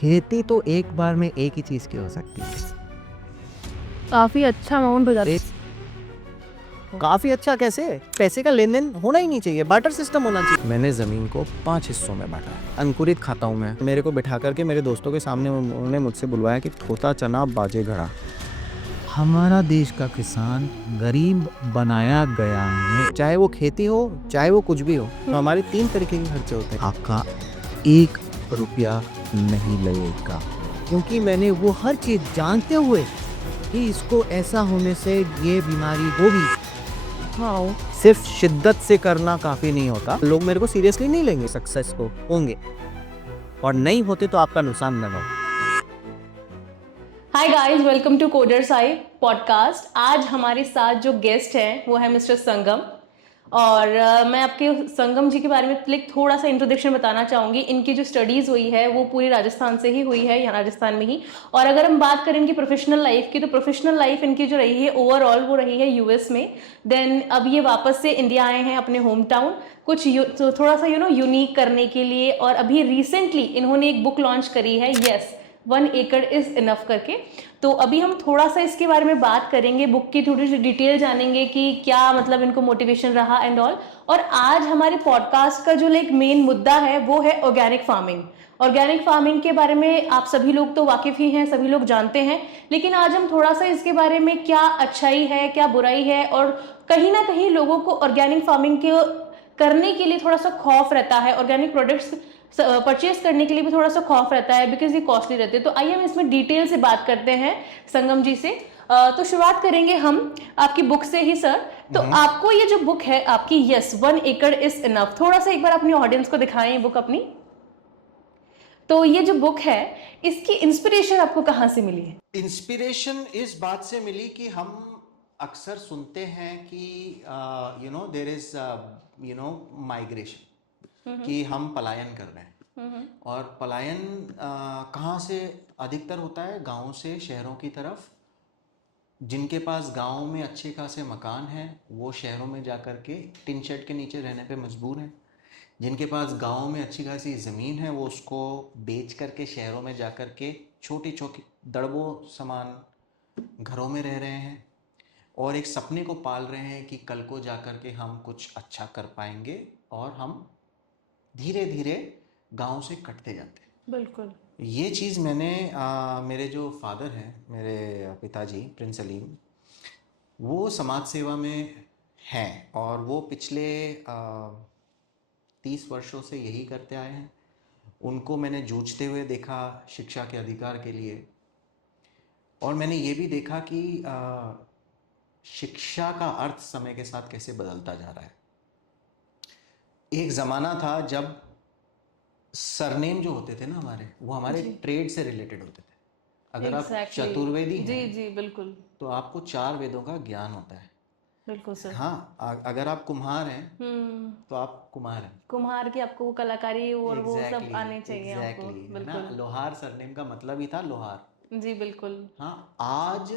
खेती तो एक बार में एक ही चीज की हो सकती है। काफी अच्छा अमाउंट हो जाता है। काफी अच्छा कैसे? पैसे का लेन देन होना ही नहीं चाहिए, बार्टर सिस्टम होना चाहिए। मैंने जमीन को 5 हिस्सों में बांटा है। अंकुरित खाता हूँ मैं। मेरे को बिठा करके मेरे दोस्तों के सामने उन्होंने मुझसे बुलवाया कि थोता चना बाजे घड़ा। हमारा देश का किसान गरीब बनाया गया है, चाहे वो खेती हो चाहे वो कुछ भी हो। तो हमारे 3 तरीके के खर्चे होते हैं। आपका 1 रुपया नहीं लगेगा, क्योंकि मैंने वो हर चीज जानते हुए कि इसको ऐसा होने से ये बीमारी होगी। हाँ, सिर्फ शिद्दत से करना काफी नहीं होता। लोग मेरे को सीरियसली नहीं लेंगे, सक्सेस को होंगे, और नहीं होते तो आपका नुकसान न हो। Hi guys, welcome to coders eye podcast. आज हमारे साथ जो गेस्ट हैं वो है मिस्टर संगम। और मैं आपके संगम जी के बारे में थोड़ा सा इंट्रोडक्शन बताना चाहूँगी। इनकी जो स्टडीज़ हुई है वो पूरी राजस्थान से ही हुई है, यहाँ राजस्थान में ही। और अगर हम बात करें इनकी प्रोफेशनल लाइफ की, तो प्रोफेशनल लाइफ इनकी जो रही है ओवरऑल वो रही है यूएस में। देन अब ये वापस से इंडिया आए हैं अपने होम टाउन कुछ तो थोड़ा सा यूनिक करने के लिए। और अभी रिसेंटली इन्होंने एक बुक लॉन्च करी है, यस 1 एकड़ इज इनफ करके। तो अभी हम थोड़ा सा इसके बारे में बात करेंगे, बुक की थोड़ी सी डिटेल जानेंगे कि क्या मतलब इनको मोटिवेशन रहा एंड ऑल। और आज हमारे पॉडकास्ट का जो मेन मुद्दा है वो है ऑर्गेनिक फार्मिंग। ऑर्गेनिक फार्मिंग के बारे में आप सभी लोग तो वाकिफ ही हैं, सभी लोग जानते हैं, लेकिन आज हम थोड़ा सा इसके बारे में क्या अच्छाई है क्या बुराई है, और कहीं ना कहीं लोगों को ऑर्गेनिक फार्मिंग के करने के लिए थोड़ा सा खौफ रहता है, ऑर्गेनिक प्रोडक्ट्स परचेज करने के लिए भी थोड़ा सा खौफ रहता है बिकॉज ये कॉस्टली रहते हैं। तो आइए हम इसमें डिटेल से बात करते हैं संगम जी से। तो शुरुआत करेंगे हम आपकी बुक से ही सर। तो आपको ये जो बुक है आपकी, यस 1 एकड़ इज इनफ, थोड़ा सा एक बार अपनी ऑडियंस को दिखाएं ये बुक अपनी। तो ये जो बुक है इसकी इंस्पिरेशन आपको कहाँ से मिली है? इंस्पिरेशन इस बात से मिली कि हम अक्सर सुनते हैं कि देर इज माइग्रेशन, कि हम पलायन कर रहे हैं। और पलायन कहाँ से अधिकतर होता है? गांव से शहरों की तरफ। जिनके पास गांव में अच्छे खासे मकान हैं वो शहरों में जाकर के टिन शेड के नीचे रहने पे मजबूर हैं। जिनके पास गांव में अच्छी खासी ज़मीन है वो उसको बेच करके शहरों में जाकर के छोटी छोटी दड़बों समान घरों में रह रहे हैं, और एक सपने को पाल रहे हैं कि कल को जाकर के हम कुछ अच्छा कर पाएंगे, और हम धीरे धीरे गांव से कटते जाते हैं। बिल्कुल। ये चीज़ मैंने मेरे जो फादर हैं, मेरे पिताजी प्रिंस अलीम, वो समाज सेवा में हैं, और वो पिछले 30 वर्षों से यही करते आए हैं। उनको मैंने जूझते हुए देखा शिक्षा के अधिकार के लिए, और मैंने ये भी देखा कि शिक्षा का अर्थ समय के साथ कैसे बदलता जा रहा है। एक ज़माना था जब सरनेम जो होते थे ना हमारे, वो हमारे ट्रेड से रिलेटेड होते थे। अगर आप चतुर्वेदी हैं जी जी बिल्कुल, तो आपको 4 वेदों का ज्ञान होता है। बिल्कुल सर। हाँ, अगर आप कुम्हार हैं तो आप कुम्हार हैं। कुम्हार की आपको वो कलाकारी और वो सब एग्जैक्टली आने चाहिए आपको। एग्जैक्टली, है ना। बिल्कुल। लोहार सरनेम का मतलब ही था लोहार। जी बिल्कुल। हाँ, आज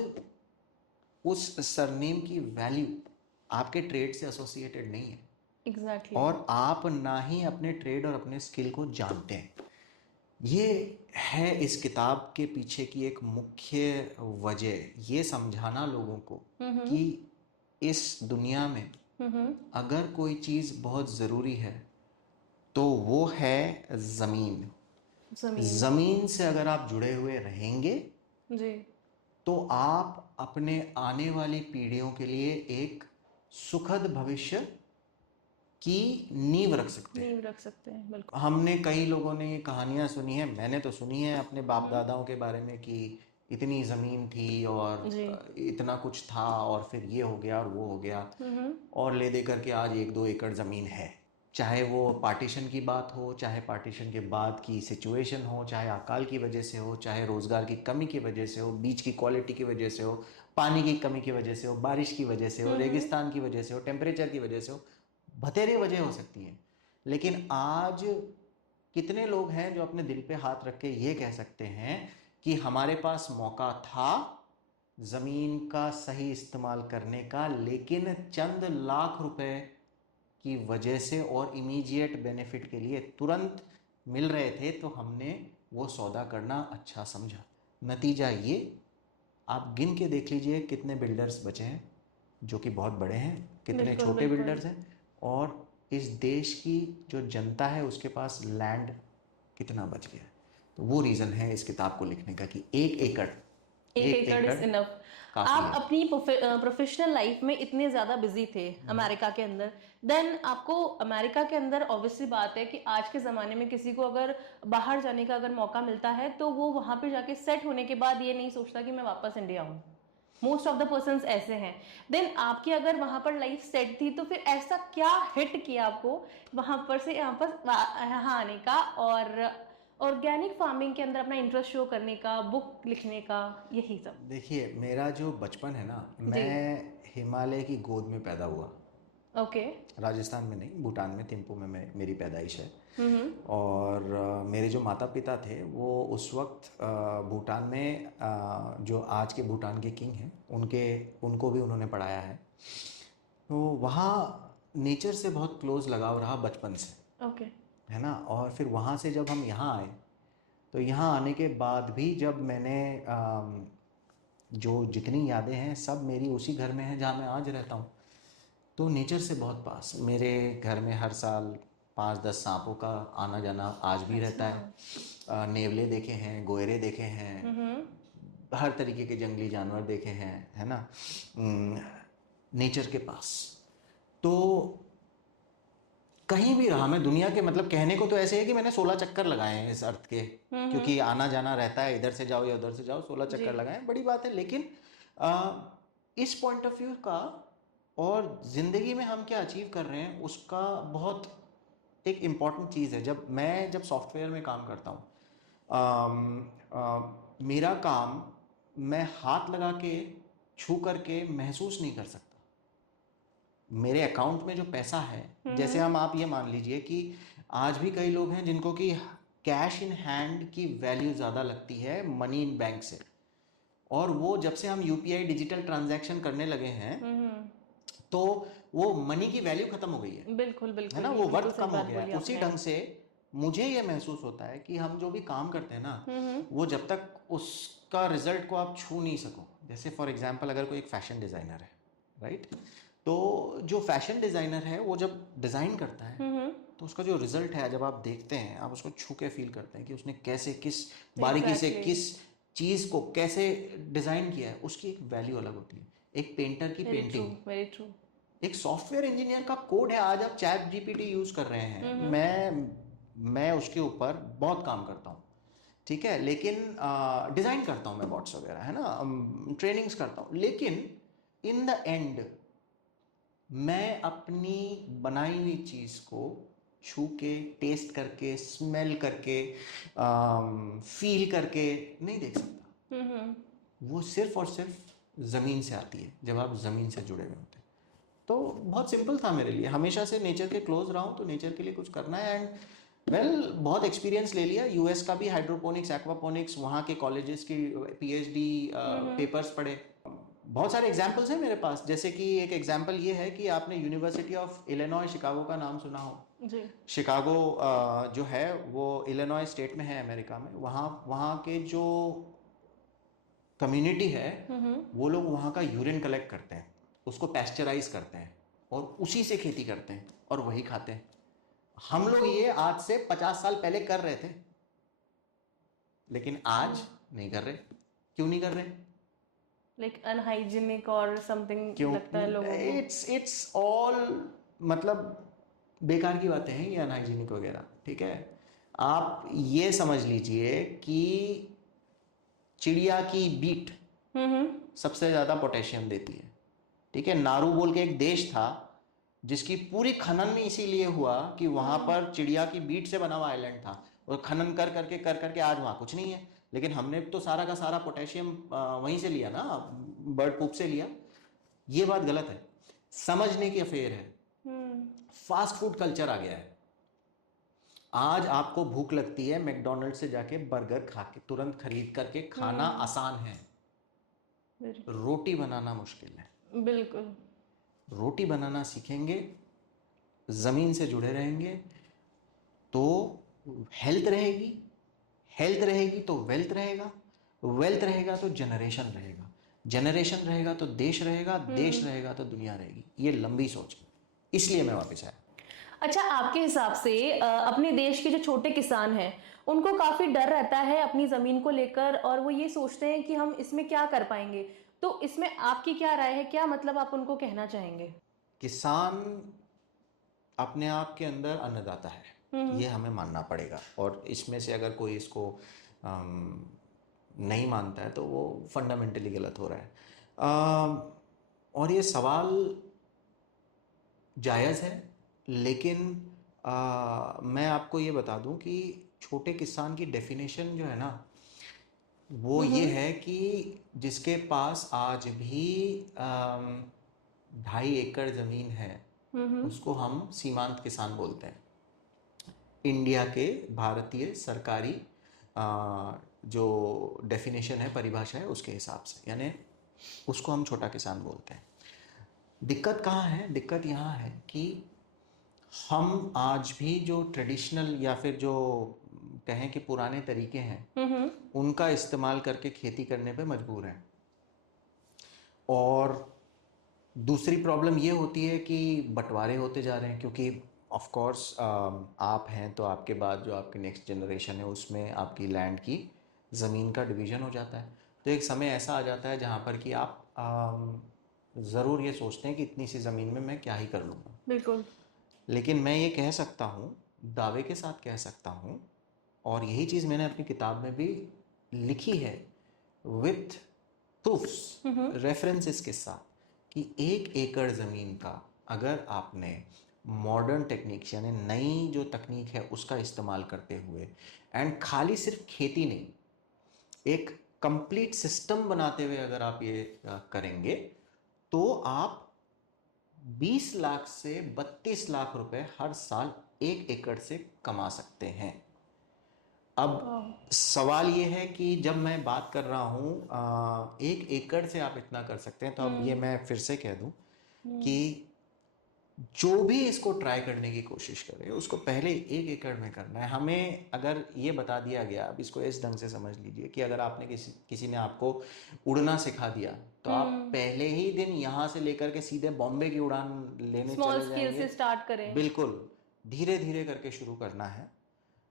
उस सरनेम की वैल्यू आपके ट्रेड से एसोसिएटेड नहीं है, एग्जैक्टली। और आप ना ही अपने ट्रेड और अपने स्किल को जानते हैं। ये है इस किताब के पीछे की एक मुख्य वजह, ये समझाना लोगों को कि इस दुनिया में अगर कोई चीज़ बहुत ज़रूरी है तो वो है ज़मीन। ज़मीन से अगर आप जुड़े हुए रहेंगे जी तो आप अपने आने वाली पीढ़ियों के लिए एक सुखद भविष्य की नींव रख सकते हैं। बिल्कुल। हमने कई लोगों ने ये कहानियां सुनी है, मैंने तो सुनी है अपने बाप दादाओं के बारे में कि इतनी ज़मीन थी और इतना कुछ था, और फिर ये हो गया और वो हो गया, और ले दे करके आज 1-2 एकड़ ज़मीन है। चाहे वो पार्टीशन की बात हो, चाहे पार्टीशन के बाद की सिचुएशन हो, चाहे अकाल की वजह से हो, चाहे रोज़गार की कमी की वजह से हो, बीज की क्वालिटी की वजह से हो, पानी की कमी की वजह से हो, बारिश की वजह से हो, रेगिस्तान की वजह से हो, टेम्परेचर की वजह से हो, बतेरे वजह हो सकती हैं। लेकिन आज कितने लोग हैं जो अपने दिल पे हाथ रख के ये कह सकते हैं कि हमारे पास मौका था ज़मीन का सही इस्तेमाल करने का, लेकिन चंद लाख रुपए की वजह से और इमीडिएट बेनिफिट के लिए तुरंत मिल रहे थे तो हमने वो सौदा करना अच्छा समझा। नतीजा ये, आप गिन के देख लीजिए कितने बिल्डर्स बचे हैं जो कि बहुत बड़े हैं, कितने बिल्कुल, छोटे बिल्कुल। बिल्डर्स हैं, और इस देश की जो जनता है उसके पास लैंड कितना बच गया है। तो वो रीज़न है इस किताब को लिखने का कि एक एकड़ इज इनफ। काफ़ी आप है। अपनी प्रोफेशनल लाइफ में इतने ज्यादा बिजी थे अमेरिका के अंदर, देन आपको अमेरिका के अंदर ऑब्वियसली बात है कि आज के जमाने में किसी को अगर बाहर जाने का अगर मौका मिलता है तो वो वहां पे जाके सेट होने के बाद ये नहीं सोचता कि मैं वापस इंडिया आऊं। मोस्ट ऑफ द पर्सन्स ऐसे हैं। देन आपकी अगर वहां पर लाइफ सेट थी तो फिर ऐसा क्या हिट किया आपको वहां पर से यहाँ आने का और ऑर्गेनिक फार्मिंग के अंदर अपना इंटरेस्ट शो करने का, बुक लिखने का, यही सब? देखिए, मेरा जो बचपन है ना, मैं हिमालय की गोद में पैदा हुआ। ओके। राजस्थान में नहीं, भूटान में, थिम्पू में मेरी पैदाइश है। और मेरे जो माता पिता थे वो उस वक्त भूटान में जो आज के भूटान के किंग हैं उनको भी उन्होंने पढ़ाया है। तो वहाँ नेचर से बहुत क्लोज लगाव रहा बचपन से। ओके। है ना। और फिर वहाँ से जब हम यहाँ आए तो यहाँ आने के बाद भी जब मैंने जो जितनी यादें हैं सब मेरी उसी घर में हैं जहाँ मैं आज रहता हूँ। तो नेचर से बहुत पास। मेरे घर में हर साल 5-10 सांपों का आना जाना आज भी रहता है। नेवले देखे हैं, गोयरे देखे हैं, हर तरीके के जंगली जानवर देखे हैं, है ना, नेचर के पास। तो कहीं भी रहा मैं दुनिया के, मतलब कहने को तो ऐसे है कि मैंने 16 चक्कर लगाए हैं इस अर्थ के, क्योंकि आना जाना रहता है, इधर से जाओ या उधर से जाओ, 16 चक्कर लगाए हैं, बड़ी बात है। लेकिन इस पॉइंट ऑफ व्यू का और ज़िंदगी में हम क्या अचीव कर रहे हैं उसका बहुत एक इम्पॉर्टेंट चीज़ है। जब सॉफ्टवेयर में काम करता हूँ, मेरा काम मैं हाथ लगा के छू करके महसूस नहीं कर सकता। मेरे अकाउंट में जो पैसा है, जैसे आप ये मान लीजिए कि आज भी कई लोग हैं जिनको कि कैश इन हैंड की वैल्यू ज़्यादा लगती है मनी इन बैंक से, और वो जब से हम यूपीआई डिजिटल ट्रांजैक्शन करने लगे हैं तो वो मनी की वैल्यू खत्म हो गई है। बिल्कुल बिल्कुल, है ना, वो वर्थ कम हो गया है। उसी ढंग से मुझे ये महसूस होता है कि हम जो भी काम करते हैं ना, वो जब तक उसका रिजल्ट को आप छू नहीं सको, जैसे फॉर एग्जांपल अगर कोई एक फैशन डिज़ाइनर है, राइट, तो जो फैशन डिज़ाइनर है वो जब डिज़ाइन करता है तो उसका जो रिजल्ट है जब आप देखते हैं, आप उसको छू के फील करते हैं कि उसने कैसे, किस बारीकी से किस चीज़ को कैसे डिज़ाइन किया है, उसकी एक वैल्यू अलग होती है। एक पेंटर की पेंटिंग, वेरी ट्रू। एक सॉफ्टवेयर इंजीनियर का कोड है, आज आप चैट जीपीटी यूज कर रहे हैं, मैं उसके ऊपर बहुत काम करता हूँ, ठीक है, लेकिन डिजाइन करता हूँ मैं बॉट्स वगैरह, है ना, ट्रेनिंग्स करता हूँ, लेकिन इन द एंड मैं अपनी बनाई हुई चीज को छू के, टेस्ट करके, स्मेल करके, फील करके नहीं देख सकता। वो सिर्फ और सिर्फ ज़मीन से आती है, जब आप ज़मीन से जुड़े हुए होते हैं। तो बहुत सिंपल था मेरे लिए, हमेशा से नेचर के क्लोज रहा हूँ, तो नेचर के लिए कुछ करना है। एंड बहुत एक्सपीरियंस ले लिया, यूएस का भी, हाइड्रोपोनिक्स, एक्वापोनिक्स, वहाँ के कॉलेजेस की पीएचडी पेपर्स पढ़े। बहुत सारे एग्जाम्पल्स हैं मेरे पास, जैसे कि एक एग्जाम्पल ये है कि आपने यूनिवर्सिटी ऑफ इलिनॉय शिकागो का नाम सुना हो जी। शिकागो जो है वो इलिनॉय स्टेट में है अमेरिका में। वहाँ के जो कम्युनिटी है वो लोग वहाँ का यूरिन कलेक्ट करते हैं, उसको पैस्चराइज करते हैं और उसी से खेती करते हैं और वही खाते हैं। हम लोग ये आज से 50 साल पहले कर रहे थे, लेकिन आज नहीं कर रहे। क्यों नहीं कर रहे? लाइक अनहाइजीनिक और समथिंग क्यों? लगता है लोगों को। इट्स ऑल, मतलब बेकार की बातें हैं ये अनहाइजीनिक वगैरह, ठीक है। आप ये समझ लीजिए कि चिड़िया की बीट सबसे ज्यादा पोटेशियम देती है, ठीक है। नारू बोल के एक देश था जिसकी पूरी खनन इसीलिए हुआ कि वहां पर चिड़िया की बीट से बना हुआ आइलैंड था, और खनन कर करके आज वहां कुछ नहीं है। लेकिन हमने तो सारा का सारा पोटेशियम वहीं से लिया ना, बर्ड पूप से लिया। ये बात गलत है, समझने की अफेयर है। फास्ट फूड कल्चर आ गया है। आज आपको भूख लगती है, मैकडोनल्ड से जाके बर्गर खा के तुरंत खरीद करके खाना आसान है, रोटी बनाना मुश्किल है। बिल्कुल। रोटी बनाना सीखेंगे, जमीन से जुड़े रहेंगे तो हेल्थ रहेगी। हेल्थ रहेगी तो वेल्थ रहेगा, वेल्थ रहेगा तो जनरेशन रहेगा, जनरेशन रहेगा तो देश रहेगा, देश रहेगा तो दुनिया रहेगी। ये लंबी सोच है, इसलिए मैं वापस आया। अच्छा, आपके हिसाब से अपने देश के जो छोटे किसान हैं उनको काफी डर रहता है अपनी जमीन को लेकर, और वो ये सोचते हैं कि हम इसमें क्या कर पाएंगे, तो इसमें आपकी क्या राय है, क्या मतलब आप उनको कहना चाहेंगे? किसान अपने आप के अंदर अन्नदाता है, ये हमें मानना पड़ेगा, और इसमें से अगर कोई इसको नहीं मानता है तो वो फंडामेंटली गलत हो रहा है। और ये सवाल जायज़ है, लेकिन मैं आपको ये बता दूं कि छोटे किसान की डेफिनेशन जो है ना, वो ये है कि जिसके पास आज भी 2.5 एकड़ ज़मीन है, उसको हम सीमांत किसान बोलते हैं। इंडिया के भारतीय सरकारी जो डेफिनेशन है, परिभाषा है, उसके हिसाब से, यानी उसको हम छोटा किसान बोलते हैं। दिक्कत कहाँ है? दिक्कत यहाँ है कि हम आज भी जो ट्रेडिशनल या फिर जो कहें कि पुराने तरीके हैं, उनका इस्तेमाल करके खेती करने पे मजबूर हैं। और दूसरी प्रॉब्लम ये होती है कि बंटवारे होते जा रहे हैं, क्योंकि ऑफ कोर्स आप हैं तो आपके बाद जो आपकी नेक्स्ट जनरेशन है उसमें आपकी लैंड की ज़मीन का डिवीज़न हो जाता है। तो एक समय ऐसा आ जाता है जहाँ पर कि आप ज़रूर ये सोचते हैं कि इतनी सी ज़मीन में मैं क्या ही कर लूँगा। बिल्कुल। लेकिन मैं ये कह सकता हूँ, दावे के साथ कह सकता हूँ, और यही चीज़ मैंने अपनी किताब में भी लिखी है विथ प्रूफ्स, रेफरेंसेस के साथ, कि 1 एकड़ ज़मीन का अगर आपने मॉडर्न टेक्निक्स यानी नई जो तकनीक है उसका इस्तेमाल करते हुए, एंड खाली सिर्फ खेती नहीं, एक कंप्लीट सिस्टम बनाते हुए अगर आप ये करेंगे, तो आप 20 लाख से 32 लाख रुपए हर साल 1 एकड़ से कमा सकते हैं। अब सवाल ये है कि जब मैं बात कर रहा हूँ 1 एकड़ से आप इतना कर सकते हैं, तो अब ये मैं फिर से कह दूं कि जो भी इसको ट्राई करने की कोशिश करे उसको पहले 1 एकड़ में करना है। हमें अगर ये बता दिया गया, अब इसको इस ढंग से समझ लीजिए कि अगर आपने किसी ने आपको उड़ना सिखा दिया, तो आप पहले ही दिन यहाँ से लेकर के सीधे बॉम्बे की उड़ान लेने स्मॉल चले स्केल जाएंगे। से स्टार्ट करें। बिल्कुल, धीरे धीरे करके शुरू करना है।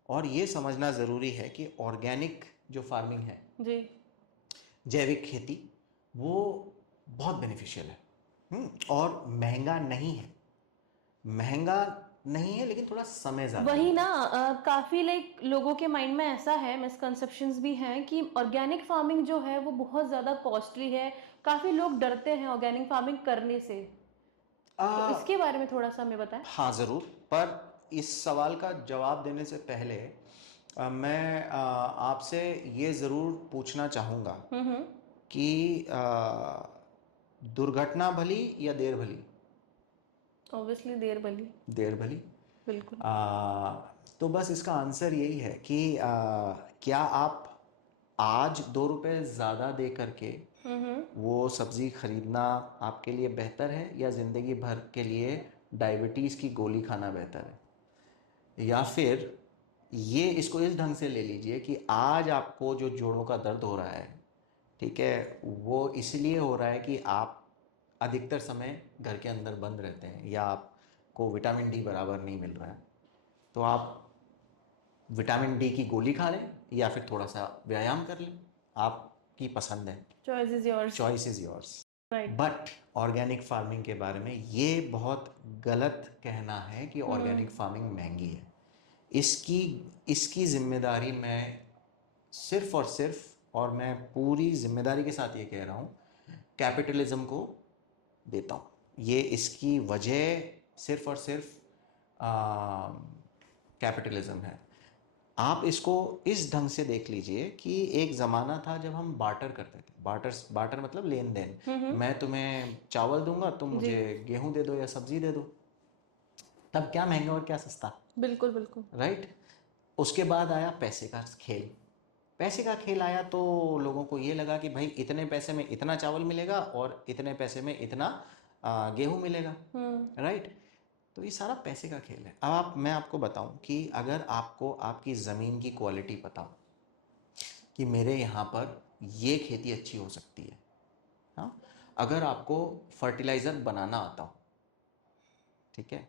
और ये समझना ज़रूरी है कि ऑर्गेनिक जो फार्मिंग है जी, जैविक खेती, वो बहुत बेनिफिशियल है, और महंगा नहीं है। महंगा नहीं है, लेकिन थोड़ा समय ज़्यादा वही लगता ना, काफी लोगों के माइंड में ऐसा है, मिसकंसेप्शंस भी हैं कि ऑर्गेनिक फार्मिंग जो है वो बहुत ज्यादा कॉस्टली है, काफी लोग डरते हैं ऑर्गेनिक फार्मिंग करने से। तो इसके बारे में थोड़ा सा हमें बताएं। हाँ ज़रूर, पर इस सवाल का जवाब देने से पहले मैं आपसे ये ज़रूर पूछना चाहूँगा कि दुर्घटना भली या देर भली? ऑब्वियसली देर भली। देर भली। बिल्कुल। तो बस इसका आंसर यही है कि क्या आप आज 2 रुपए ज़्यादा दे करके वो सब्ज़ी खरीदना आपके लिए बेहतर है, या ज़िंदगी भर के लिए डायबिटीज़ की गोली खाना बेहतर है? या फिर ये इसको इस ढंग से ले लीजिए कि आज आपको जो जोड़ों का दर्द हो रहा है, ठीक है, वो इसलिए हो रहा है कि आप अधिकतर समय घर के अंदर बंद रहते हैं, या आपको विटामिन डी बराबर नहीं मिल रहा है, तो आप विटामिन डी की गोली खा लें या फिर थोड़ा सा व्यायाम कर लें, आपकी पसंद है, choice is yours. Choice is yours. Right. But organic farming के बारे में ये बहुत गलत कहना है कि ऑर्गेनिक फार्मिंग महंगी है। इसकी जिम्मेदारी मैं सिर्फ और सिर्फ, और मैं पूरी जिम्मेदारी के साथ ये कह रहा हूँ, कैपिटलिज्म को देता हूँ। ये इसकी वजह सिर्फ और सिर्फ कैपिटलिज्म है। आप इसको इस ढंग से देख लीजिए कि एक ज़माना था जब हम बार्टर करते थे। बार्टर मतलब लेन देन, मैं तुम्हें चावल दूंगा, तुम मुझे गेहूं दे दो या सब्जी दे दो। तब क्या महंगा और क्या सस्ता? बिल्कुल बिल्कुल। राइट। उसके बाद आया पैसे का खेल। पैसे का खेल आया तो लोगों को ये लगा कि भाई इतने पैसे में इतना चावल मिलेगा और इतने पैसे में इतना गेहूं मिलेगा। राइट। तो ये सारा पैसे का खेल है। अब मैं आपको बताऊं कि अगर आपको आपकी ज़मीन की क्वालिटी पता हो, कि मेरे यहाँ पर ये खेती अच्छी हो सकती है। हाँ, अगर आपको फर्टिलाइज़र बनाना आता हो, ठीक है,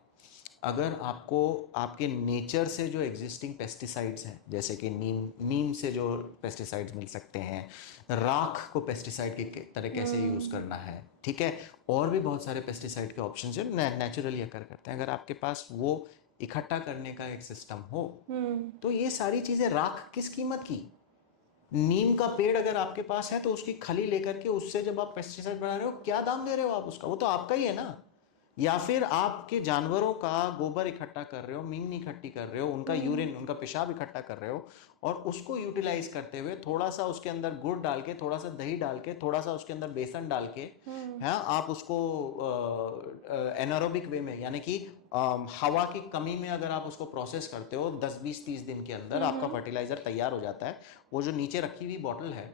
अगर आपको आपके नेचर से जो एग्जिस्टिंग पेस्टिसाइड्स हैं, जैसे कि नीम से जो पेस्टिसाइड्स मिल सकते हैं, राख को पेस्टिसाइड के तरह कैसे यूज़ करना है, ठीक है, और भी बहुत सारे पेस्टिसाइड के ऑप्शन जो नेचुरली अकर करते हैं, अगर आपके पास वो इकट्ठा करने का एक सिस्टम हो तो ये सारी चीज़ें, राख किस कीमत की, नीम का पेड़ अगर आपके पास है तो उसकी खली लेकर के उससे जब आप पेस्टिसाइड बना रहे हो, क्या दाम दे रहे हो आप उसका, वो तो आपका ही है ना। या फिर आपके जानवरों का गोबर इकट्ठा कर रहे हो, मींगनी इकट्ठी कर रहे हो, उनका यूरिन, उनका पेशाब इकट्ठा कर रहे हो, और उसको यूटिलाइज करते हुए थोड़ा सा उसके अंदर गुड़ डाल के, थोड़ा सा दही डाल के, थोड़ा सा उसके अंदर बेसन डाल के, हाँ, आप उसको एनारोबिक वे में, यानी कि हवा की कमी में अगर आप उसको प्रोसेस करते हो, 10 20 30 दिन के अंदर आपका फर्टिलाइजर तैयार हो जाता है। वो जो नीचे रखी हुई बॉटल है,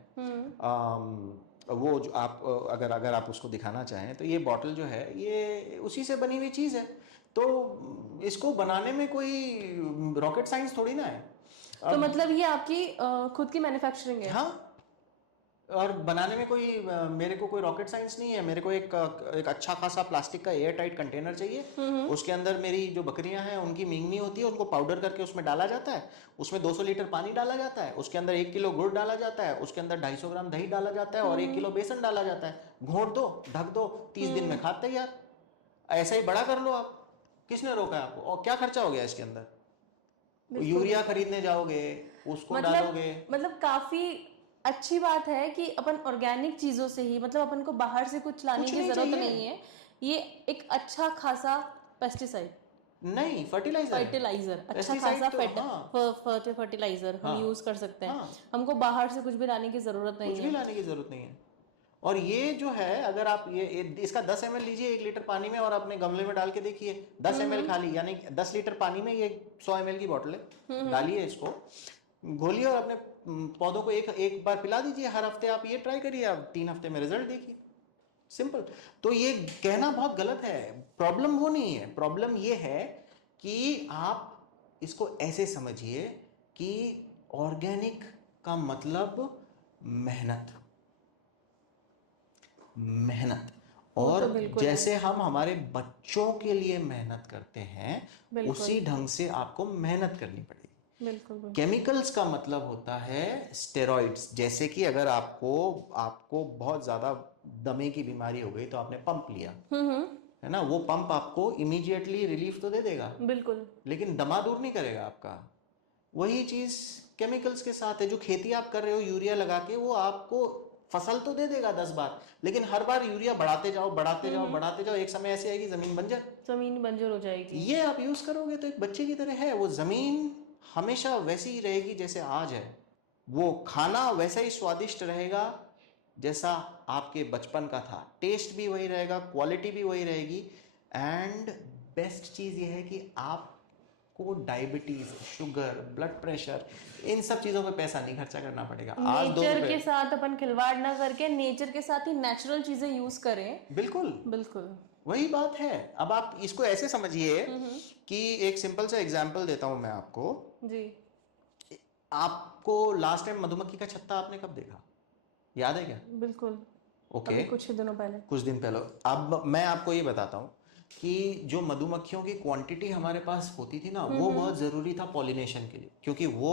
वो जो आप अगर आप उसको दिखाना चाहें तो ये बॉटल जो है ये उसी से बनी हुई चीज़ है। तो इसको बनाने में कोई रॉकेट साइंस थोड़ी ना है। तो मतलब ये आपकी खुद की मैन्युफैक्चरिंग है? हाँ, और बनाने में कोई मेरे को कोई रॉकेट साइंस नहीं है। मेरे को एक अच्छा खासा प्लास्टिक का एयर टाइट कंटेनर चाहिए, उसके अंदर मेरी जो बकरियां हैं उनकी मींगनी होती है, उनको पाउडर करके उसमें डाला जाता है, उसमें 200 लीटर पानी डाला जाता है, उसके अंदर 1 किलो गुड़ डाला जाता है, उसके अंदर 250 ग्राम दही डाला जाता है और 1 किलो बेसन डाला जाता है, घोट दो, ढक दो, 30 दिन में खाते तैयार। ऐसा ही बड़ा कर लो आप, किसने रोका है आपको? और क्या खर्चा हो गया इसके अंदर? यूरिया खरीदने जाओगे, उसको डालोगे। मतलब काफी अच्छी बात है कि अपन ऑर्गेनिक चीजों से ही, मतलब अपन को बाहर से कुछ लाने की जरूरत नहीं है। ये एक अच्छा खासा पेस्टिसाइड नहीं, फर्टिलाइजर अच्छा खासा फर्टिलाइजर हम यूज कर सकते हैं। हमको बाहर से कुछ भी लाने की जरूरत नहीं है, कुछ भी लाने की जरूरत नहीं है। और ये जो है, अगर आप ये इसका 10 ml लीजिए 1 लीटर पानी में और अपने गमले में डाल के देखिए, 10 ml खाली, यानी 10 लीटर पानी में ये 100 ml की बोतल है, डालिए, इसको घोलिए और अपने पौधों को एक बार पिला दीजिए हर हफ्ते। आप ये ट्राई करिए, आप 3 हफ्ते में रिजल्ट देखिए, सिंपल। तो ये कहना बहुत गलत है, प्रॉब्लम वो नहीं है, प्रॉब्लम ये है कि आप इसको ऐसे समझिए कि ऑर्गेनिक का मतलब मेहनत, और तो जैसे हम हमारे बच्चों के लिए मेहनत करते हैं उसी ढंग से आपको मेहनत करनी पड़ेगी। बिल्कुल। केमिकल्स का मतलब होता है स्टेरॉइड्स। जैसे कि अगर आपको बहुत ज्यादा दमे की बीमारी हो गई तो आपने पंप लिया, है ना, वो पंप आपको इमीडिएटली रिलीफ तो दे देगा, बिल्कुल, लेकिन दमा दूर नहीं करेगा आपका। वही चीज केमिकल्स के साथ है। जो खेती आप कर रहे हो यूरिया लगा के, वो आपको फसल तो दे देगा 10 बार, लेकिन हर बार यूरिया बढ़ाते जाओ, एक समय ऐसे आएगी जमीन बंजर हो जाएगी। ये आप यूज करोगे तो एक बच्चे की तरह है, वो जमीन हमेशा वैसी ही रहेगी जैसे आज है, वो खाना वैसा ही स्वादिष्ट रहेगा जैसा आपके बचपन का था, टेस्ट भी वही रहेगा, क्वालिटी भी वही रहेगी। एंड बेस्ट चीज ये है कि आपको डायबिटीज, शुगर, ब्लड प्रेशर, इन सब चीजों पे पैसा नहीं खर्चा करना पड़ेगा। आज नेचर के साथ अपन खिलवाड़ ना करके नेचर के साथ ही नेचुरल चीजें यूज करें। बिल्कुल वही बात है। अब आप इसको ऐसे समझिए कि एक सिंपल सा एग्जांपल देता हूं मैं आपको जी। आपको लास्ट टाइम मधुमक्खी का छत्ता आपने कब देखा, याद है क्या? बिल्कुल। ओके, कुछ दिन पहले। अब मैं आपको ये बताता हूँ कि जो मधुमक्खियों की क्वांटिटी हमारे पास होती थी ना, वो बहुत जरूरी था पॉलिनेशन के लिए, क्योंकि वो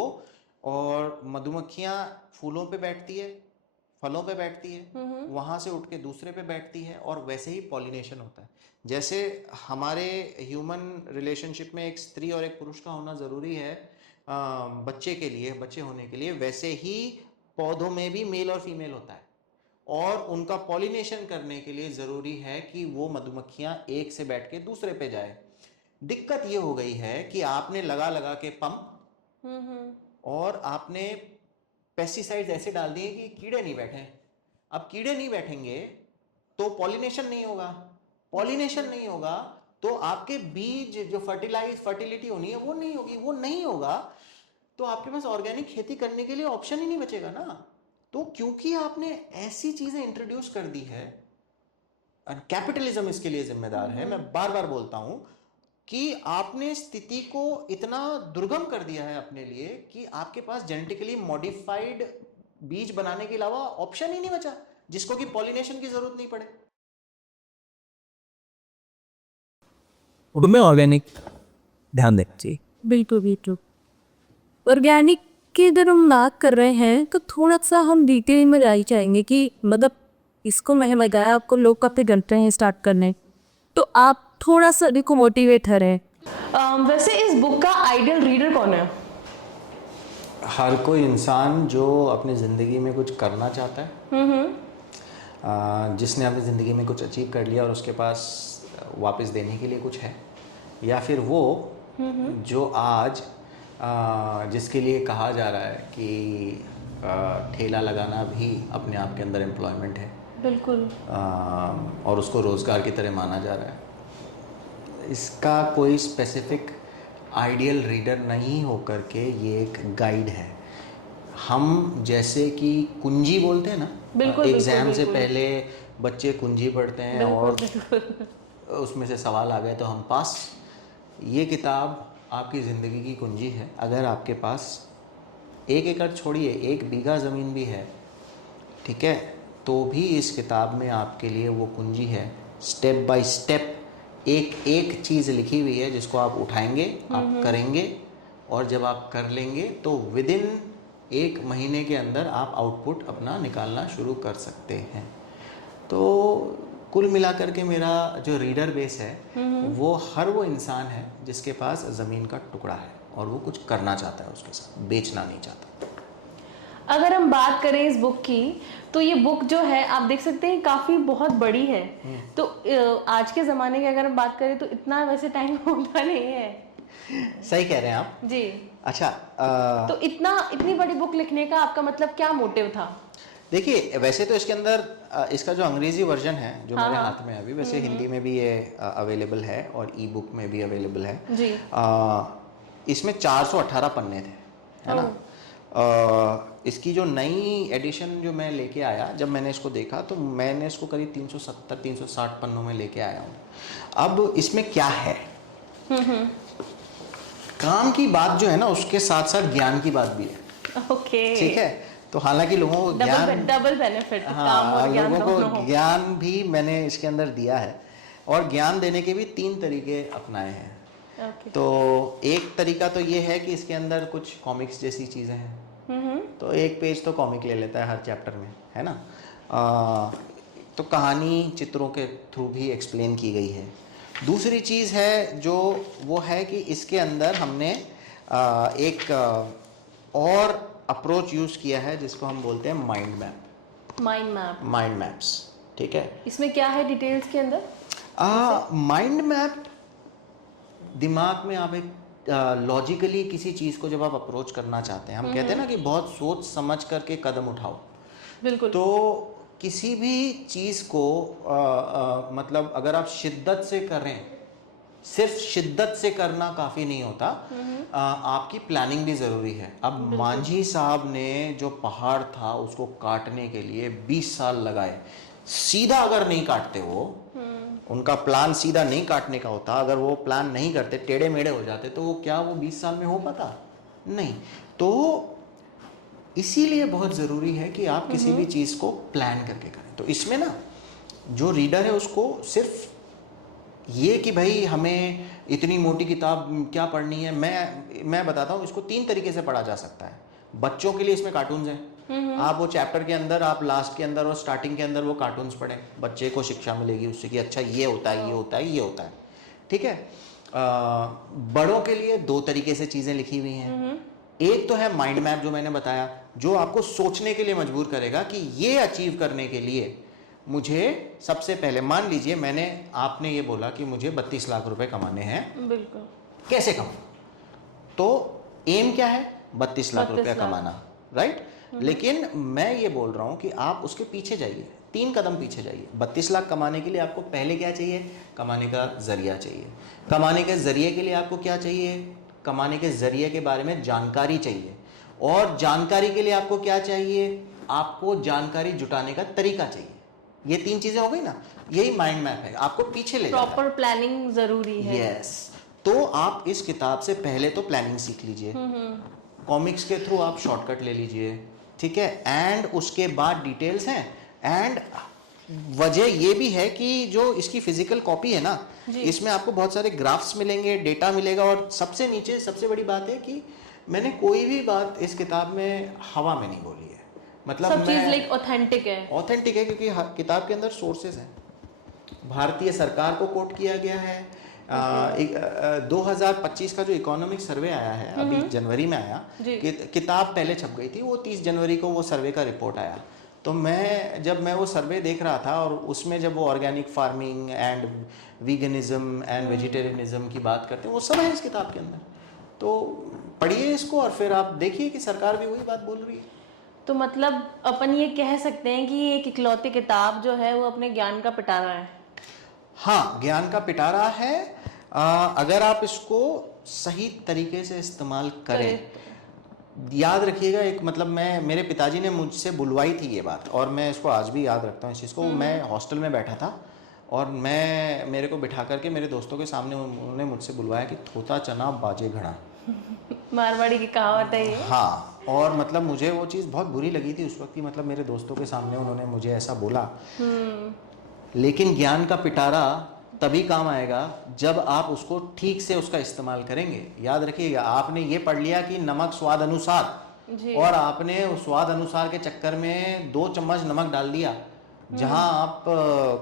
और मधुमक्खियां फूलों पे बैठती है, फलों पे बैठती है, वहां से उठ के दूसरे पे बैठती है, और वैसे ही पॉलिनेशन होता है। जैसे हमारे ह्यूमन रिलेशनशिप में एक स्त्री और एक पुरुष का होना जरूरी है बच्चे होने के लिए, वैसे ही पौधों में भी मेल और फीमेल होता है, और उनका पॉलिनेशन करने के लिए जरूरी है कि वो मधुमक्खियां एक से बैठ के दूसरे पे जाए। दिक्कत ये हो गई है कि आपने लगा के पंप और आपने पेस्टिसाइड्स ऐसे डाल दिए कि कीड़े नहीं बैठे। अब कीड़े नहीं बैठेंगे तो पॉलिनेशन नहीं होगा, तो आपके बीज जो फर्टिलिटी होनी है वो नहीं होगा, तो आपके पास ऑर्गेनिक खेती करने के लिए ऑप्शन ही नहीं बचेगा ना। तो क्योंकि आपने ऐसी चीजें इंट्रोड्यूस कर दी है, कैपिटलिज्म इसके लिए जिम्मेदार है, मैं बार बार बोलता हूं कि आपने स्थिति को इतना दुर्गम कर दिया है अपने लिए कि आपके पास जेनेटिकली मॉडिफाइड बीज बनाने के अलावा ऑप्शन ही नहीं बचा, जिसको कि पॉलिनेशन की जरूरत नहीं पड़े। में ऑर्गेनिक ध्यान देना चाहिए। बिल्कुल बिल्कुल। ऑर्गेनिक की अगर हम बात कर रहे हैं तो थोड़ा सा हम डिटेल में जाना चाहेंगे कि मतलब इसको मैंने लगाया, आपको लोग काफ़ी घंटे हैं स्टार्ट करने, तो आप थोड़ा सा देखो मोटिवेट है। वैसे इस बुक का आइडियल रीडर कौन है? हर कोई इंसान जो अपनी ज़िंदगी में कुछ करना चाहता है, जिसने अपनी ज़िंदगी में कुछ अचीव कर लिया और उसके पास वापस देने के लिए कुछ है, या फिर वो जो आज जिसके लिए कहा जा रहा है कि ठेला लगाना भी अपने आप के अंदर एम्प्लॉयमेंट है, बिल्कुल, और उसको रोज़गार की तरह माना जा रहा है। इसका कोई स्पेसिफिक आइडियल रीडर नहीं होकर के ये एक गाइड है। हम जैसे कि कुंजी बोलते हैं ना, बिल्कुल, एग्ज़ाम से बिल्कुल। पहले बच्चे कुंजी पढ़ते हैं और उसमें से सवाल आ गए तो हम पास। ये किताब आपकी ज़िंदगी की कुंजी है। अगर आपके पास 1 एकड़ छोड़िए 1 बीघा ज़मीन भी है, ठीक है, तो भी इस किताब में आपके लिए वो कुंजी है। स्टेप बाय स्टेप एक एक चीज़ लिखी हुई है जिसको आप उठाएंगे, आप करेंगे, और जब आप कर लेंगे तो विदिन 1 महीने के अंदर आप आउटपुट अपना निकालना शुरू कर सकते हैं। तो कुल मिलाकर के मेरा जो रीडर बेस है वो हर वो इंसान है जिसके पास ज़मीन का टुकड़ा है और वो कुछ करना चाहता है उसके साथ, बेचना नहीं चाहता। अगर हम बात करें इस बुक की, तो ये बुक जो है आप देख सकते हैं काफ़ी बहुत बड़ी है। तो आज के ज़माने की अगर हम बात करें तो इतना वैसे टाइम होता नहीं है। सही कह रहे हैं आप जी। अच्छा। तो इतनी बड़ी बुक लिखने का आपका मतलब क्या मोटिव था? देखिए, वैसे तो इसके अंदर इसका जो अंग्रेजी वर्जन है जो मेरे हाथ में है अभी, वैसे हिंदी में भी ये अवेलेबल है और ई बुक में भी अवेलेबल है जी। इसमें 418 पन्ने थे, है ना। इसकी जो नई एडिशन जो मैं लेके आया, जब मैंने इसको देखा तो मैंने इसको करीब 370-360 पन्नों में लेके आया हूँ। अब इसमें क्या है, काम की बात जो है ना उसके साथ साथ ज्ञान की बात भी है। ओके, ठीक है, तो हालांकि लोगों को ज्ञान, डबल बेनिफिट, काम हाँ, और ज्ञान लोगों दोनों को हो। ज्ञान भी मैंने इसके अंदर दिया है, और ज्ञान देने के भी 3 तरीके अपनाए हैं। ओके। तो एक तरीका तो ये है कि इसके अंदर कुछ कॉमिक्स जैसी चीज़ें हैं, तो 1 पेज तो कॉमिक ले लेता है हर चैप्टर में, है ना। तो कहानी चित्रों के थ्रू भी एक्सप्लेन की गई है। दूसरी चीज़ है जो वो है कि इसके अंदर हमने एक और अप्रोच यूज़ किया है जिसको हम बोलते हैं माइंड मैप, माइंड मैप्स, ठीक है। इसमें क्या है डिटेल्स के अंदर? माइंड मैप दिमाग में आप एक लॉजिकली किसी चीज़ को जब आप अप्रोच करना चाहते हैं, हम कहते हैं ना कि बहुत सोच समझ करके कदम उठाओ। बिल्कुल। तो किसी भी चीज़ को मतलब अगर आप शिद्दत से करें, सिर्फ शिद्दत से करना काफ़ी नहीं होता, आपकी प्लानिंग भी ज़रूरी है। अब मांझी साहब ने जो पहाड़ था उसको काटने के लिए 20 साल लगाए। सीधा अगर नहीं काटते वो, उनका प्लान सीधा नहीं काटने का होता, अगर वो प्लान नहीं करते, टेढ़े मेढ़े हो जाते, तो वो क्या वो 20 साल में हो पाता? नहीं। तो इसीलिए बहुत ज़रूरी है कि आप किसी भी चीज़ को प्लान करके करें। तो इसमें ना जो रीडर है उसको सिर्फ ये कि भाई हमें इतनी मोटी किताब क्या पढ़नी है, मैं बताता हूँ, इसको 3 तरीके से पढ़ा जा सकता है। बच्चों के लिए इसमें कार्टून्स हैं, आप वो चैप्टर के अंदर, आप लास्ट के अंदर और स्टार्टिंग के अंदर वो कार्टून्स पढ़ें, बच्चे को शिक्षा मिलेगी उससे कि अच्छा ये होता है, ये होता है, ये होता है, ठीक है। बड़ों के लिए 2 तरीके से चीज़ें लिखी हुई हैं। एक तो है माइंड मैप जो मैंने बताया, जो आपको सोचने के लिए मजबूर करेगा कि ये अचीव करने के लिए मुझे सबसे पहले, मान लीजिए आपने ये बोला कि मुझे 32 लाख रुपए कमाने हैं, बिल्कुल, कैसे कमाऊं? तो एम क्या है? 32 लाख रुपया कमाना, राइट। लेकिन मैं ये बोल रहा हूं कि आप उसके पीछे जाइए, 3 कदम पीछे जाइए। 32 लाख कमाने के लिए आपको पहले क्या चाहिए? कमाने का जरिया चाहिए। कमाने के जरिए के लिए आपको क्या चाहिए? कमाने के जरिए के बारे में जानकारी चाहिए। और जानकारी के लिए आपको क्या चाहिए? आपको जानकारी जुटाने का तरीका चाहिए। ये 3 चीजें हो गई ना, यही माइंड मैप है, आपको पीछे ले जाता है। प्रॉपर प्लानिंग जरूरी है। यस। तो आप इस किताब से पहले तो प्लानिंग सीख लीजिए, कॉमिक्स के थ्रू आप शॉर्टकट ले लीजिए, ठीक है, एंड उसके बाद डिटेल्स हैं, एंड वजह ये भी है कि जो इसकी फिजिकल कॉपी है ना, इसमें आपको बहुत सारे ग्राफ्स मिलेंगे, डेटा मिलेगा, और सबसे नीचे सबसे बड़ी बात है कि मैंने कोई भी बात इस किताब में हवा में नहीं बोली है, मतलब सब चीज लाइक ऑथेंटिक है। ऑथेंटिक है, क्योंकि किताब के अंदर सोर्सेज हैं, भारतीय सरकार को कोट किया गया है। 2025 का जो इकोनॉमिक सर्वे आया है, अभी जनवरी में आया, किताब पहले छप गई थी, वो 30 जनवरी को वो सर्वे का रिपोर्ट आया। तो जब मैं वो सर्वे देख रहा था, और उसमें जब वो organic farming and veganism and vegetarianism की बात करते हैं, वो सब है इस किताब के अंदर। तो पढ़िए इसको, और फिर आप देखिए कि सरकार भी वही बात बोल रही है। तो मतलब अपन ये कह सकते हैं कि एक इकलौती किताब जो है वो अपने ज्ञान का पिटारा है। हाँ, ज्ञान का पिटारा है, अगर आप इसको सही तरीके से इस्तेमाल करें। याद रखिएगा, एक मतलब मेरे पिताजी ने मुझसे बुलवाई थी ये बात, और मैं इसको आज भी याद रखता हूँ इस चीज़ को। मैं हॉस्टल में बैठा था, और मेरे को बिठा करके मेरे दोस्तों के सामने उन्होंने मुझसे बुलवाया कि थोता चना बाजे घड़ा। मारवाड़ी की कहावत है ये। हाँ, और मतलब मुझे वो चीज़ बहुत बुरी लगी थी उस वक्त की, मतलब मेरे दोस्तों के सामने उन्होंने मुझे ऐसा बोला। लेकिन ज्ञान का पिटारा तभी काम आएगा जब आप उसको ठीक से उसका इस्तेमाल करेंगे। याद रखिएगा, आपने ये पढ़ लिया कि नमक स्वाद अनुसार, और आपने उस स्वाद अनुसार के चक्कर में 2 चम्मच नमक डाल दिया, जहां आप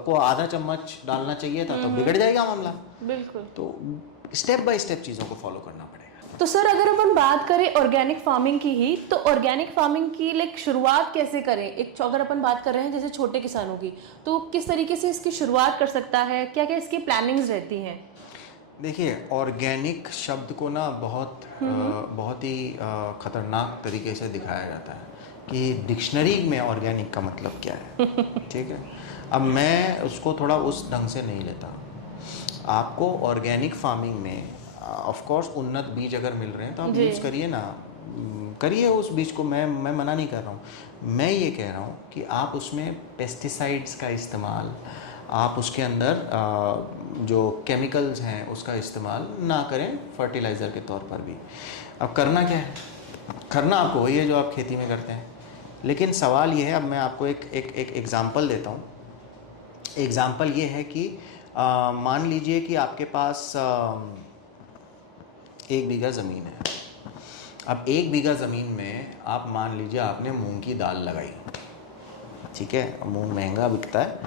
को आधा चम्मच डालना चाहिए था, तो बिगड़ जाएगा मामला। बिल्कुल। तो स्टेप बाय स्टेप चीज़ों को फॉलो करना पड़ेगा। तो सर, अगर अपन बात करें ऑर्गेनिक फार्मिंग की ही, तो ऑर्गेनिक फार्मिंग की लाइक शुरुआत कैसे करें? अगर अपन बात कर रहे हैं जैसे छोटे किसानों की, तो किस तरीके से इसकी शुरुआत कर सकता है? क्या क्या इसकी प्लानिंग्स रहती हैं? देखिए, ऑर्गेनिक शब्द को ना बहुत ही खतरनाक तरीके से दिखाया जाता है कि डिक्शनरी में ऑर्गेनिक का मतलब क्या है। ठीक है, अब मैं उसको थोड़ा उस ढंग से नहीं लेता। आपको ऑर्गेनिक फार्मिंग में ऑफ कोर्स उन्नत बीज अगर मिल रहे हैं तो आप यूज़ करिए ना, करिए उस बीज को, मैं मना नहीं कर रहा हूँ। मैं ये कह रहा हूँ कि आप उसमें पेस्टिसाइड्स का इस्तेमाल, आप उसके अंदर जो केमिकल्स हैं उसका इस्तेमाल ना करें, फर्टिलाइज़र के तौर पर भी। अब करना क्या है? करना आपको वही है जो आप खेती में करते हैं, लेकिन सवाल ये है, अब मैं आपको एक एग्ज़ाम्पल देता हूँ। एग्ज़ाम्पल ये है कि मान लीजिए कि आपके पास 1 बीघा ज़मीन है। अब 1 बीघा ज़मीन में आप मान लीजिए आपने मूंग की दाल लगाई, ठीक है, मूंग महंगा बिकता है।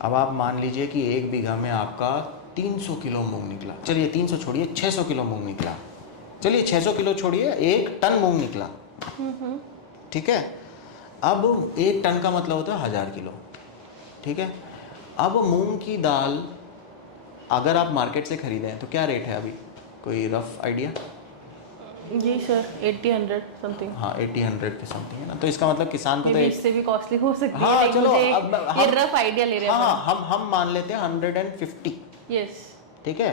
अब आप मान लीजिए कि 1 बीघा में आपका 300 किलो मूंग निकला, चलिए 300 छोड़िए, 600 किलो मूंग निकला, चलिए 600 किलो छोड़िए, 1 टन मूंग निकला, ठीक है। अब 1 टन का मतलब होता है 1000 किलो, ठीक है। अब मूंग की दाल अगर आप मार्केट से खरीदें तो क्या रेट है अभी? कोई रफ आइडिया? जी सर, 80-100 समथिंग। हाँ, 80-100 के समथिंग है ना, तो इसका मतलब किसान को तो इससे भी कॉस्टली हो सकती है। हाँ, चलो अब ये रफ आइडिया ले रहे हैं। हाँ, हम मान लेते हैं 150, यस, ठीक है,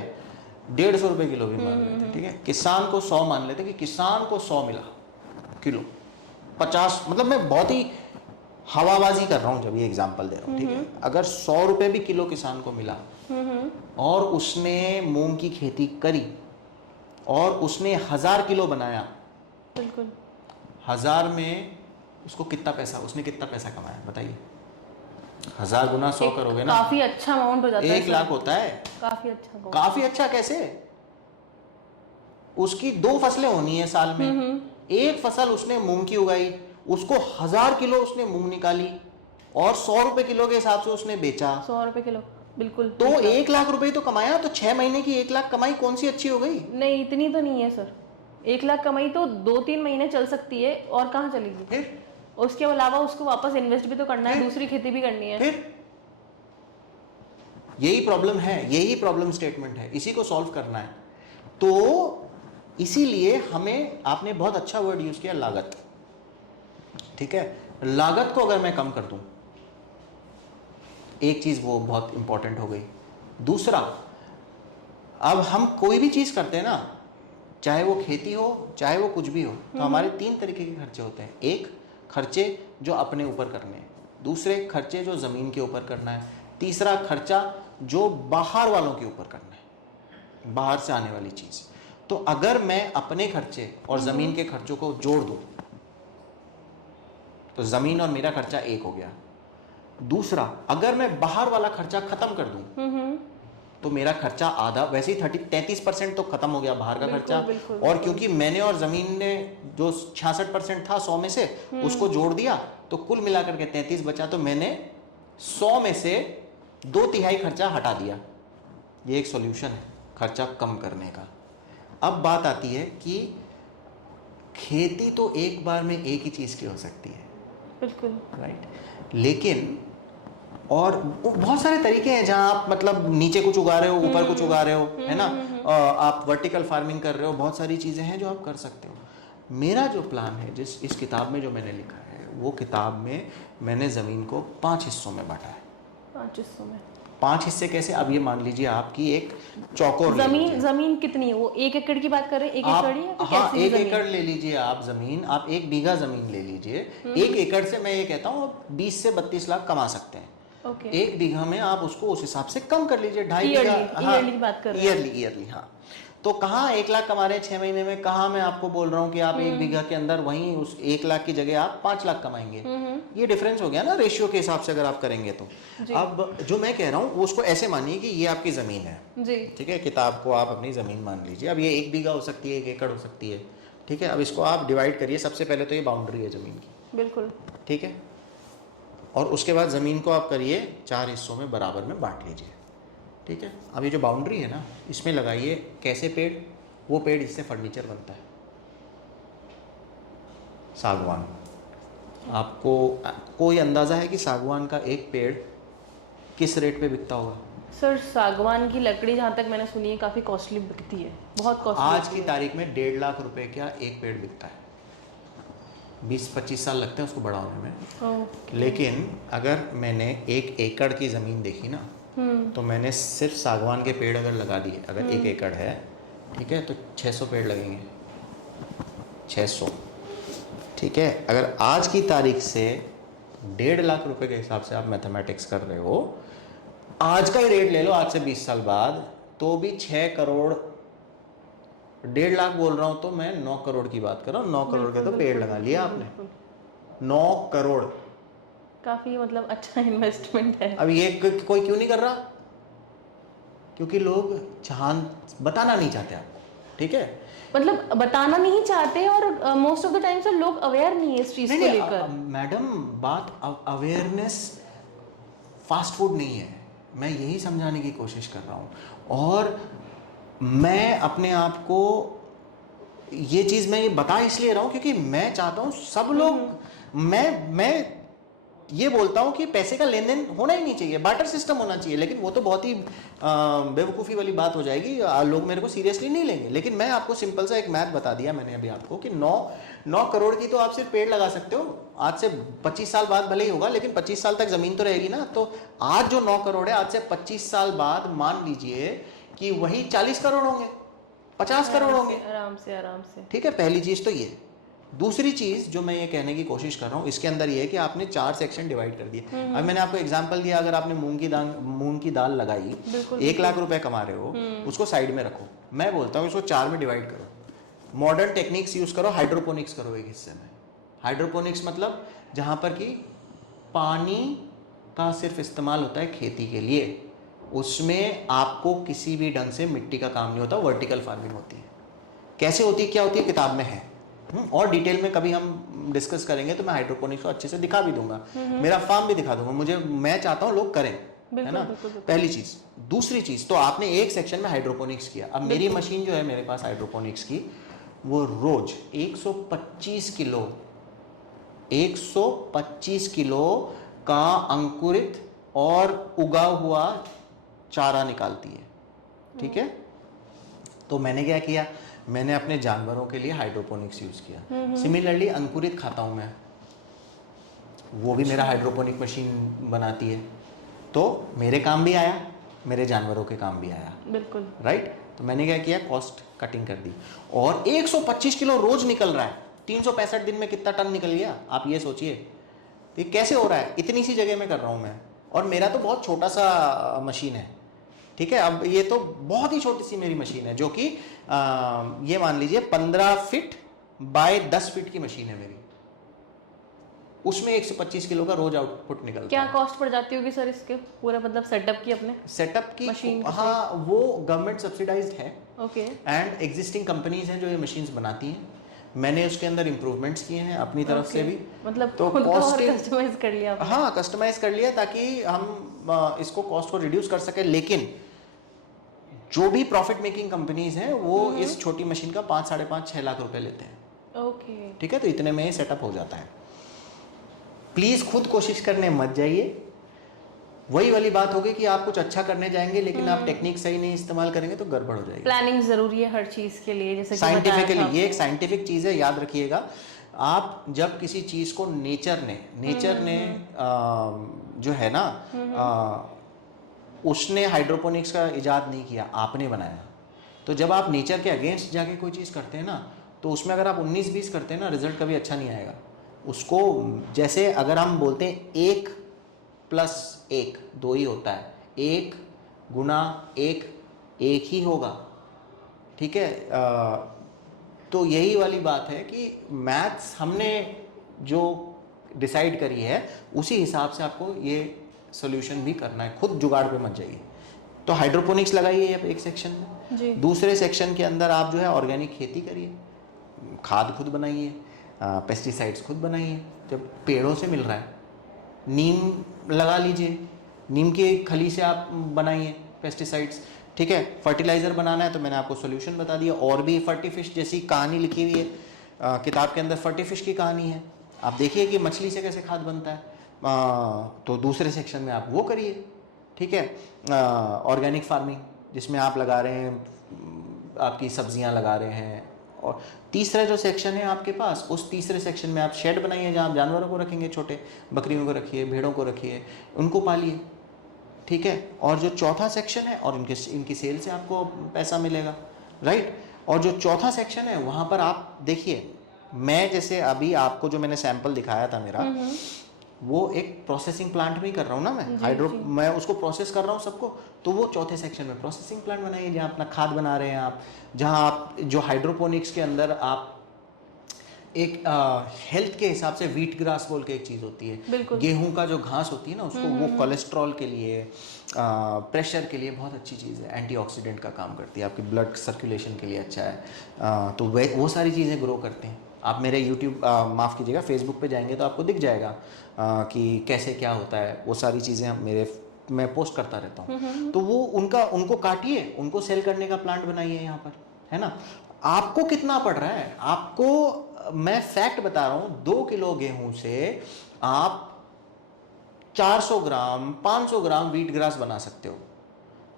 150 रुपये किलो भी मान लेते हैं, ठीक है। किसान को 100 मान लेते हैं कि किसान को 100 मिला किलो, 50, मतलब मैं बहुत ही हवाबाजी कर रहा हूँ जब ये एग्जांपल दे रहा हूँ, ठीक है। अगर 100 रुपये भी किलो किसान को मिला और उसने मूंग की खेती करी और उसने 1000 किलो बनाया, बिल्कुल, 1000 में उसको कितना पैसा, उसने कितना पैसा कमाया बताइए? 1000 गुना 100 करोगे ना, काफी अच्छा अमाउंट हो जाता है। 1 लाख होता है। काफी अच्छा, काफी अच्छा कैसे? उसकी 2 फसलें होनी है साल में, एक फसल उसने मूंग की उगाई, उसको 1000 किलो उसने मूंग निकाली और 100 रुपए किलो के हिसाब से उसने बेचा, 100 रुपए किलो, बिल्कुल, तो 1 लाख रुपए तो कमाया। तो 6 महीने की 1 लाख कमाई कौन सी अच्छी हो गई? नहीं, इतनी तो नहीं है सर। 1 लाख कमाई तो 2-3 महीने चल सकती है, और कहाँ चलेगी फिर? उसके अलावा उसको वापस इन्वेस्ट भी तो करना है, दूसरी खेती भी करनी है। फिर यही प्रॉब्लम है, यही प्रॉब्लम स्टेटमेंट है, इसी को सॉल्व करना है। तो इसीलिए हमें, आपने बहुत अच्छा वर्ड यूज किया, लागत, ठीक है। लागत को अगर मैं कम कर दूं, एक चीज वो बहुत इंपॉर्टेंट हो गई। दूसरा, अब हम कोई भी चीज करते हैं ना, चाहे वो खेती हो चाहे वो कुछ भी हो, तो हमारे 3 तरीके के खर्चे होते हैं। एक, खर्चे जो अपने ऊपर करने हैं, दूसरे खर्चे जो जमीन के ऊपर करना है, तीसरा खर्चा जो बाहर वालों के ऊपर करना है, बाहर से आने वाली चीज। तो अगर मैं अपने खर्चे और जमीन के खर्चों को जोड़ दूं तो ज़मीन और मेरा खर्चा एक हो गया। दूसरा, अगर मैं बाहर वाला खर्चा खत्म कर दूं तो मेरा खर्चा आधा, वैसे ही 33% तो खत्म हो गया बाहर का खर्चा। और क्योंकि मैंने और ज़मीन ने जो 66% था 100 में से उसको जोड़ दिया तो कुल मिलाकर के 33 बचा, तो मैंने 100 में से 2/3 खर्चा हटा दिया। ये एक सॉल्यूशन है खर्चा कम करने का। अब बात आती है कि खेती तो एक बार में एक ही चीज़ की हो सकती है, बिल्कुल राइट, लेकिन और बहुत सारे तरीके हैं जहां आप मतलब नीचे कुछ उगा रहे हो, ऊपर कुछ उगा रहे हो, है ना, आप वर्टिकल फार्मिंग कर रहे हो, बहुत सारी चीज़ें हैं जो आप कर सकते हो। मेरा जो प्लान है, जिस इस किताब में जो मैंने लिखा है, वो किताब में मैंने ज़मीन को 5 हिस्सों में बांटा है। 5 हिस्सों में? 5 हिस्से कैसे? अब ये मान लीजिए आपकी एक चौकोर जमीन कितनी है? वो 1 एकड़ की बात कर रहे हैं? 1 एकड़ ही है? हाँ, 1 एकड़ ले लीजिए आप ज़मीन, आप 1 बीघा ज़मीन ले लीजिए। 1 एकड़ से मैं ये कहता हूँ 20 से 32 लाख कमा सकते हैं। 1 बीघा में आप उसको उस हिसाब से कम कर लीजिए, 2.5 बीघा। ईयरली की बात कर रहे हैं? ईयरली, हाँ। तो कहाँ 1 लाख कमा रहे हैं 6 महीने में, कहाँ मैं आपको बोल रहा हूँ कि आप 1 बीघा के अंदर वहीं उस 1 लाख की जगह आप 5 लाख कमाएंगे। ये डिफरेंस हो गया ना रेशियो के हिसाब से अगर आप करेंगे तो। अब जो मैं कह रहा हूँ उसको ऐसे मानिए कि ये आपकी ज़मीन है जी, ठीक है, किताब को आप अपनी ज़मीन मान लीजिए। अब ये 1 बीघा हो सकती है, 1 एकड़ हो सकती है, ठीक है। अब इसको आप डिवाइड करिए। सबसे पहले तो ये बाउंड्री है ज़मीन की, बिल्कुल, ठीक है। और उसके बाद ज़मीन को आप करिए 4 हिस्सों में बराबर में बांट लीजिए, ठीक है। अब ये जो बाउंड्री है ना, इसमें लगाइए कैसे पेड़, वो पेड़ इससे फर्नीचर बनता है, सागवान। आपको कोई अंदाज़ा है कि सागवान का एक पेड़ किस रेट पे बिकता होगा? सर सागवान की लकड़ी जहाँ तक मैंने सुनी है काफ़ी कॉस्टली बिकती है, बहुत कॉस्टली। आज की तारीख में 1.5 लाख रुपए का एक पेड़ बिकता है। 20-25 साल लगते हैं उसको बड़ा होने में। लेकिन अगर मैंने 1 एकड़ की ज़मीन देखी ना, तो मैंने सिर्फ सागवान के पेड़ अगर लगा दिए, अगर 1 एकड़ है, ठीक है, तो 600 पेड़ लगेंगे, 600, ठीक है। अगर आज की तारीख से 1.5 लाख रुपए के हिसाब से आप मैथमेटिक्स कर रहे हो, आज का ही रेट ले लो, आज से 20 साल बाद, तो भी 6 करोड़, 1.5 लाख बोल रहा हूं तो मैं 9 करोड़ की बात कर रहा हूँ। 9 करोड़ के तो पेड़ लगा लिया आपने, 9 करोड़। काफी मतलब अच्छा इन्वेस्टमेंट है। अब ये कोई क्यों नहीं कर रहा? क्योंकि लोग बताना नहीं चाहते आपको, ठीक है, मतलब बताना नहीं चाहते, और मोस्ट ऑफ द टाइम से लोग अवेयर नहीं है इस चीज को लेकर। मैडम, बात अवेयरनेस फास्ट फूड नहीं है, मैं यही समझाने की कोशिश कर रहा हूँ। और मैं अपने आप को ये चीज़ मैं ये बता इसलिए रहा हूँ क्योंकि मैं चाहता हूँ सब लोग, मैं ये बोलता हूँ कि पैसे का लेन देन होना ही नहीं चाहिए, बार्टर सिस्टम होना चाहिए। लेकिन वो तो बहुत ही बेवकूफ़ी वाली बात हो जाएगी, लोग मेरे को सीरियसली नहीं लेंगे। लेकिन मैं आपको सिंपल सा एक मैथ बता दिया मैंने अभी आपको कि 9 करोड़ की तो आप सिर्फ पेड़ लगा सकते हो। आज से 25 साल बाद भले ही होगा, लेकिन 25 साल तक ज़मीन तो रहेगी ना। तो आज जो 9 करोड़ है, आज से 25 साल बाद मान लीजिए कि वही 40 करोड़ होंगे, 50 करोड़ होंगे, आराम से। ठीक है, पहली चीज़ तो ये। दूसरी चीज़ जो मैं ये कहने की कोशिश कर रहा हूँ, इसके अंदर ये है कि आपने 4 सेक्शन डिवाइड कर दिए। अब मैंने आपको एग्जांपल दिया, अगर आपने मूंग की दाल लगाई, 1 लाख रुपए कमा रहे हो, उसको साइड में रखो। मैं बोलता हूँ इसको 4 में डिवाइड करो, मॉडर्न टेक्निक्स यूज़ करो, हाइड्रोपोनिक्स करो एक हिस्से में। हाइड्रोपोनिक्स मतलब जहाँ पर कि पानी का सिर्फ इस्तेमाल होता है खेती के लिए, उसमें आपको किसी भी ढंग से मिट्टी का काम नहीं होता, वर्टिकल फार्मिंग होती है। कैसे होती है, क्या होती है, किताब में है, और डिटेल में कभी हम डिस्कस करेंगे तो मैं हाइड्रोपोनिक्स को अच्छे से दिखा भी दूंगा, मेरा फार्म भी दिखा दूंगा। मैं चाहता हूँ लोग करें, है ना, पहली चीज। दूसरी चीज, तो आपने एक सेक्शन में हाइड्रोपोनिक्स किया। अब मेरी मशीन जो है मेरे पास हाइड्रोपोनिक्स की, वो रोज 125 किलो का अंकुरित और उगा हुआ चारा निकालती है, ठीक है। तो मैंने क्या किया, मैंने अपने जानवरों के लिए हाइड्रोपोनिक्स यूज किया। सिमिलरली अंकुरित खाता हूं मैं, वो भी मेरा हाइड्रोपोनिक मशीन बनाती है, तो मेरे काम भी आया, मेरे जानवरों के काम भी आया, बिल्कुल, राइट। तो मैंने क्या किया, कॉस्ट कटिंग कर दी, और 125 किलो रोज निकल रहा है। 365 दिन में कितना टन निकल गया, आप ये सोचिए। तो ये कैसे हो रहा है, इतनी सी जगह में कर रहा हूं मैं, और मेरा तो बहुत छोटा सा मशीन है, ठीक है। अब ये तो बहुत ही छोटी सी मेरी मशीन है, जो कि ये मान लीजिए 15 फीट बाय 10 फीट की मशीन है मेरी, उसमें 1 से 25 किलो का रोज आउटपुट निकलता क्या है। कॉस्ट पड़ जाती होगी सर इसके पूरा मतलब सेटअप की अपने? सेटअप की मशीन की हाँ, वो गवर्नमेंट सब्सिडाइज्ड है ओके एंड एग्जिस्टिंग कंपनीज हैं जो ये मशीन्स बनाती हैं। मैंने उसके अंदर इम्प्रूवमेंट्स किए हैं अपनी तरफ से भी, मतलब तो खुद का और costing- कस्टमाइज कर लिया आपने? हाँ कस्टमाइज कर लिया ताकि हम इसको कॉस्ट को रिड्यूस कर सके। लेकिन जो भी प्रॉफिट मेकिंग कंपनीज हैं वो इस छोटी मशीन का 5, 5.5, 6 लाख रुपए लेते हैं। ओके ठीक है, तो इतने में ही सेटअप हो जाता है। प्लीज खुद कोशिश करने मत जाइए। वही वाली बात होगी कि आप कुछ अच्छा करने जाएंगे लेकिन आप टेक्निक सही नहीं इस्तेमाल करेंगे तो गड़बड़ हो जाएगी। प्लानिंग जरूरी है हर चीज के लिए, जैसे कि बताया था साइंटिफिकली ये एक साइंटिफिक चीज है, याद रखिएगा। आप जब किसी चीज को नेचर ने जो है ना उसने हाइड्रोपोनिक्स का इजाद नहीं किया, आपने बनाया। तो जब आप नेचर के अगेंस्ट जाके कोई चीज़ करते हैं ना, तो उसमें अगर आप 19-20 करते हैं ना, रिजल्ट कभी अच्छा नहीं आएगा। उसको जैसे अगर हम बोलते हैं 1 + 1 2 ही होता है, 1 × 1 1 ही होगा। ठीक है, तो यही वाली बात है कि मैथ्स हमने जो डिसाइड करी है उसी हिसाब से आपको ये सोल्यूशन भी करना है, खुद जुगाड़ पे मत जाइए। तो हाइड्रोपोनिक्स लगाइए एक सेक्शन में जी। दूसरे सेक्शन के अंदर आप जो है ऑर्गेनिक खेती करिए, खाद खुद बनाइए, पेस्टिसाइड्स खुद बनाइए। जब पेड़ों से मिल रहा है, नीम लगा लीजिए, नीम की खली से आप बनाइए पेस्टिसाइड्स। ठीक है, फर्टिलाइज़र बनाना है तो मैंने आपको सोल्यूशन बता दिया। और भी फर्टीफिश जैसी कहानी लिखी हुई है किताब के अंदर, फर्टीफिश की कहानी है। आप देखिए कि मछली से कैसे खाद बनता है, तो दूसरे सेक्शन में आप वो करिए। ठीक है, ऑर्गेनिक फार्मिंग जिसमें आप लगा रहे हैं, आपकी सब्जियां लगा रहे हैं। और तीसरा जो सेक्शन है आपके पास, उस तीसरे सेक्शन में आप शेड बनाइए जहाँ आप जानवरों को रखेंगे, छोटे बकरियों को रखिए, भेड़ों को रखिए, उनको पालिए। ठीक है, और जो चौथा सेक्शन है, और इनकी सेल से आपको पैसा मिलेगा, राइट। और जो चौथा सेक्शन है वहाँ पर आप देखिए, मैं जैसे अभी आपको जो मैंने सैंपल दिखाया था मेरा, वो एक प्रोसेसिंग प्लांट में ही कर रहा हूँ ना मैं, मैं उसको प्रोसेस कर रहा हूँ सबको। तो वो चौथे सेक्शन में प्रोसेसिंग प्लांट बनाइए जहाँ अपना खाद बना रहे हैं आप, जहाँ आप जो हाइड्रोपोनिक्स के अंदर आप एक हेल्थ के हिसाब से व्हीट ग्रास बोल के एक चीज़ होती है, गेहूं का जो घास होती है ना उसको, वो कोलेस्ट्रॉल के लिए, प्रेशर के लिए बहुत अच्छी चीज़ है, एंटीऑक्सीडेंट का काम करती है, आपकी ब्लड सर्कुलेशन के लिए अच्छा है। तो वो सारी चीज़ें ग्रो करते हैं। आप मेरे यूट्यूब माफ़ कीजिएगा फेसबुक पे जाएंगे तो आपको दिख जाएगा कि कैसे क्या होता है, वो सारी चीज़ें मैं पोस्ट करता रहता हूँ। तो वो उनको काटिए, उनको सेल करने का प्लांट बनाइए यहाँ पर, है ना। आपको कितना पड़ रहा है, आपको मैं फैक्ट बता रहा हूँ, 2 किलो गेहूं से आप 400 ग्राम 500 ग्राम व्हीट ग्रास बना सकते हो।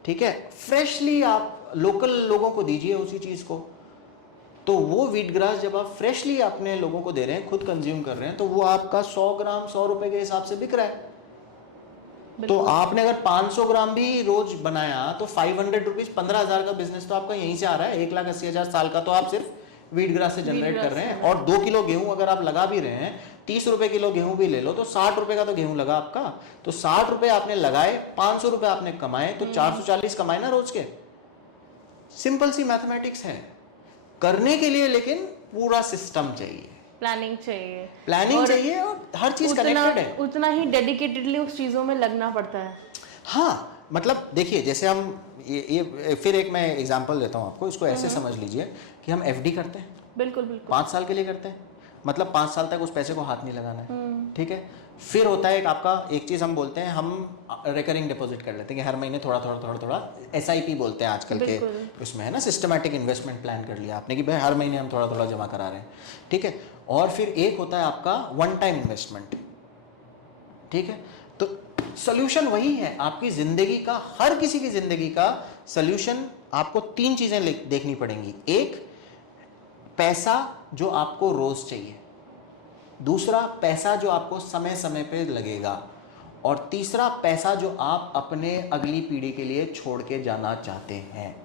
ठीक है, फ्रेशली आप लोकल लोगों को दीजिए उसी चीज़ को। तो वो व्हीट ग्रास जब आप फ्रेशली अपने लोगों को दे रहे हैं, खुद कंज्यूम कर रहे हैं, तो वो आपका 100 ग्राम 100 रुपए के हिसाब से बिक रहा है। तो आपने अगर 500 ग्राम भी रोज बनाया तो 500 रुपीज, 15,000 का बिजनेस तो आपका यहीं से आ रहा है। 1,80,000 साल का तो आप सिर्फ व्हीट ग्रास से जनरेट कर रहे हैं। और 2 किलो गेहूं अगर आप लगा भी रहे हैं, 30 रुपए किलो गेहूं भी ले लो तो 60 रुपए का तो गेहूं लगा आपका। तो 60 रुपए आपने लगाए, 500 रुपए आपने कमाए, तो 440 कमाए ना रोज के। सिंपल सी मैथमेटिक्स है करने के लिए, लेकिन पूरा सिस्टम चाहिए, प्लानिंग चाहिए, चाहिए और हर चीज कनेक्टेड है। उतना ही डेडिकेटेडली उस चीजों में लगना पड़ता है। हाँ, मतलब देखिए, जैसे हम ये फिर एक मैं एग्जांपल देता हूँ आपको, इसको ऐसे समझ लीजिए कि हम एफडी करते हैं, बिल्कुल 5 साल के लिए करते हैं, मतलब 5 साल तक उस पैसे को हाथ नहीं लगाना है। ठीक है, फिर होता है एक चीज हम बोलते हैं, हम रिकरिंग डिपॉजिट कर लेते हैं कि हर महीने थोड़ा SIP बोलते हैं आजकल के उसमें, है ना, सिस्टमैटिक इन्वेस्टमेंट प्लान कर लिया आपने कि भाई हर महीने हम थोड़ा जमा करा रहे हैं। ठीक है, और फिर एक होता है आपका वन टाइम इन्वेस्टमेंट। ठीक है, तो सोल्यूशन वही है आपकी जिंदगी का, हर किसी की जिंदगी का सोल्यूशन। आपको 3 चीजें देखनी पड़ेंगी। एक, पैसा जो आपको रोज चाहिए, दूसरा पैसा जो आपको समय समय पे लगेगा, और तीसरा पैसा जो आप अपने अगली पीढ़ी के लिए छोड़ के जाना चाहते हैं।